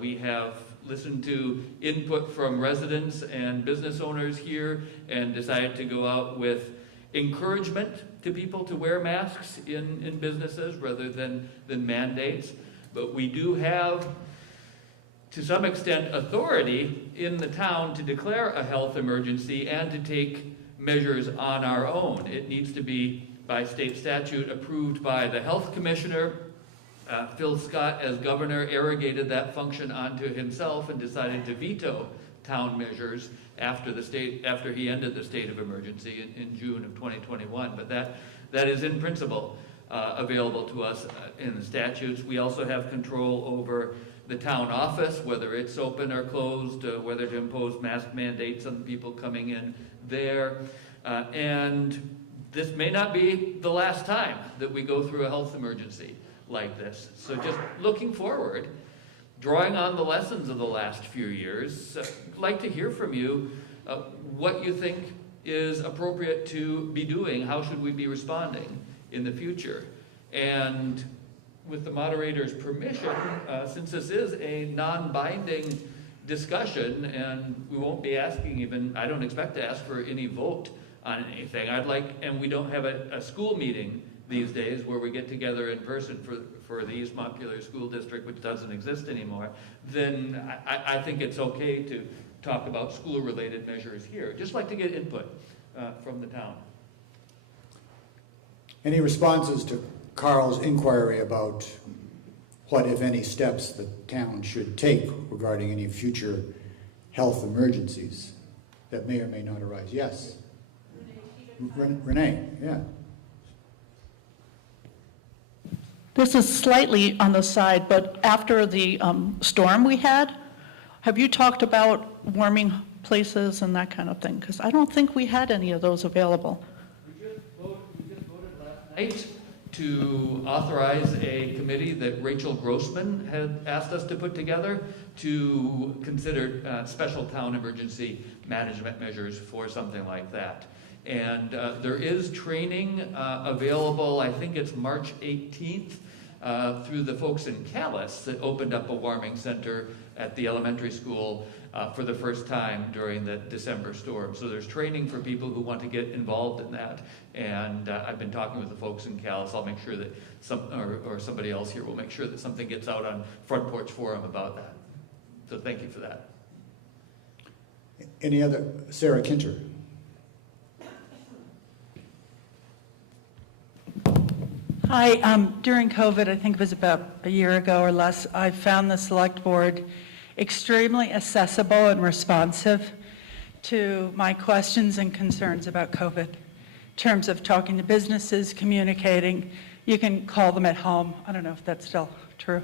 We have listened to input from residents and business owners here and decided to go out with encouragement to people to wear masks in businesses rather than mandates. But we do have, to some extent, authority in the town to declare a health emergency and to take measures on our own. It needs to be, by state statute, approved by the health commissioner. Phil Scott, as governor, arrogated that function onto himself and decided to veto town measures after he ended the state of emergency in June of 2021. But that is in principle available to us in the statutes. We also have control over the town office, whether it's open or closed, whether to impose mask mandates on people coming in there. And this may not be the last time that we go through a health emergency like this. So just looking forward, drawing on the lessons of the last few years, I'd like to hear from you what you think is appropriate to be doing. How should we be responding in the future? And with the moderator's permission, since this is a non-binding discussion, and we won't be asking even, I don't expect to ask for any vote on anything. And we don't have a school meeting these days where we get together in person for the East Montpelier School District, which doesn't exist anymore, then I think it's okay to talk about school-related measures here. Just like to get input from the town. Any responses to Carl's inquiry about what, if any, steps the town should take regarding any future health emergencies that may or may not arise? Yes? Renee, yeah. This is slightly on the side, but after the storm we had, have you talked about warming places and that kind of thing? Because I don't think we had any of those available. We just voted last night to authorize a committee that Rachel Grossman had asked us to put together to consider special town emergency management measures for something like that. And there is training available, I think it's March 18th, through the folks in Calais that opened up a warming center at the elementary school for the first time during the December storm. So there's training for people who want to get involved in that. And I've been talking with the folks in Calais. I'll make sure that or somebody else here will make sure that something gets out on Front Porch Forum about that. So thank you for that. Any other? Sarah Kinter. Hi, during COVID, I think it was about a year ago or less, I found the select board extremely accessible and responsive to my questions and concerns about COVID. In terms of talking to businesses, communicating, you can call them at home. I don't know if that's still true.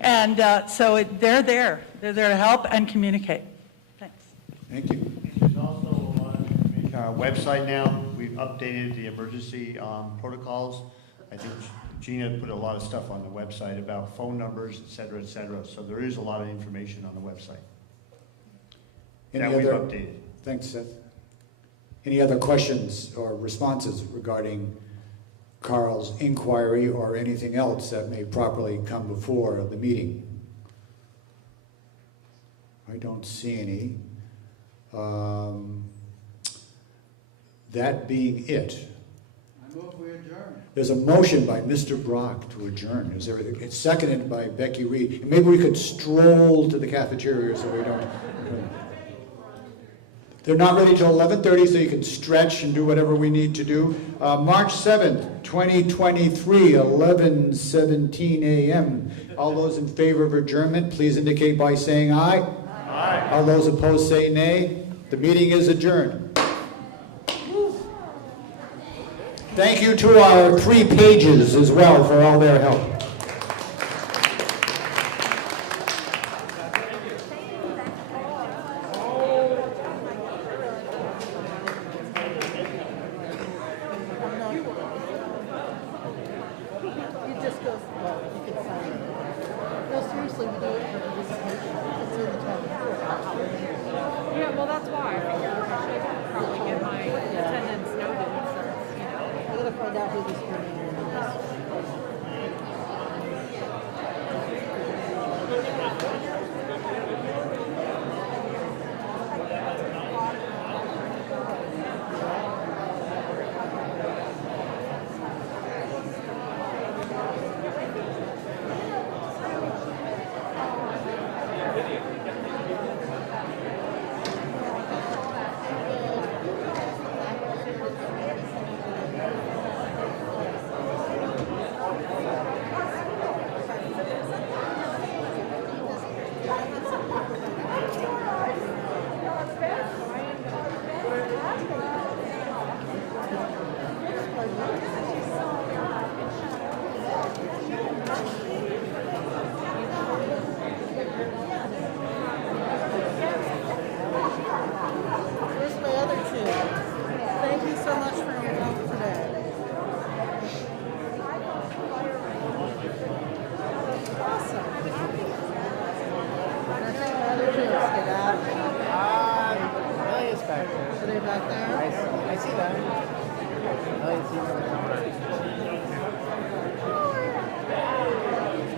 And so they're there to help and communicate. Thanks. Thank you. There's also our website now. We've updated the emergency protocols. I think Gina put a lot of stuff on the website about phone numbers, et cetera, et cetera. So there is a lot of information on the website that we've updated. Thanks, Seth. Any other questions or responses regarding Carl's inquiry or anything else that may properly come before the meeting? I don't see any. That being it. I move we adjourn. There's a motion by Mr. Brock to adjourn. It's seconded by Becky Reed. And maybe we could stroll to the cafeteria so we don't. They're not ready till 11:30, so you can stretch and do whatever we need to do. March 7th, 2023, 11:17 a.m. All those in favor of adjournment, please indicate by saying aye. Aye. All those opposed say nay. The meeting is adjourned. Thank you to our 3 pages as well for all their help. Yeah, well, that's why. I figured I should probably get my attendance noted, so, you know. I'm gonna find out who this I see that.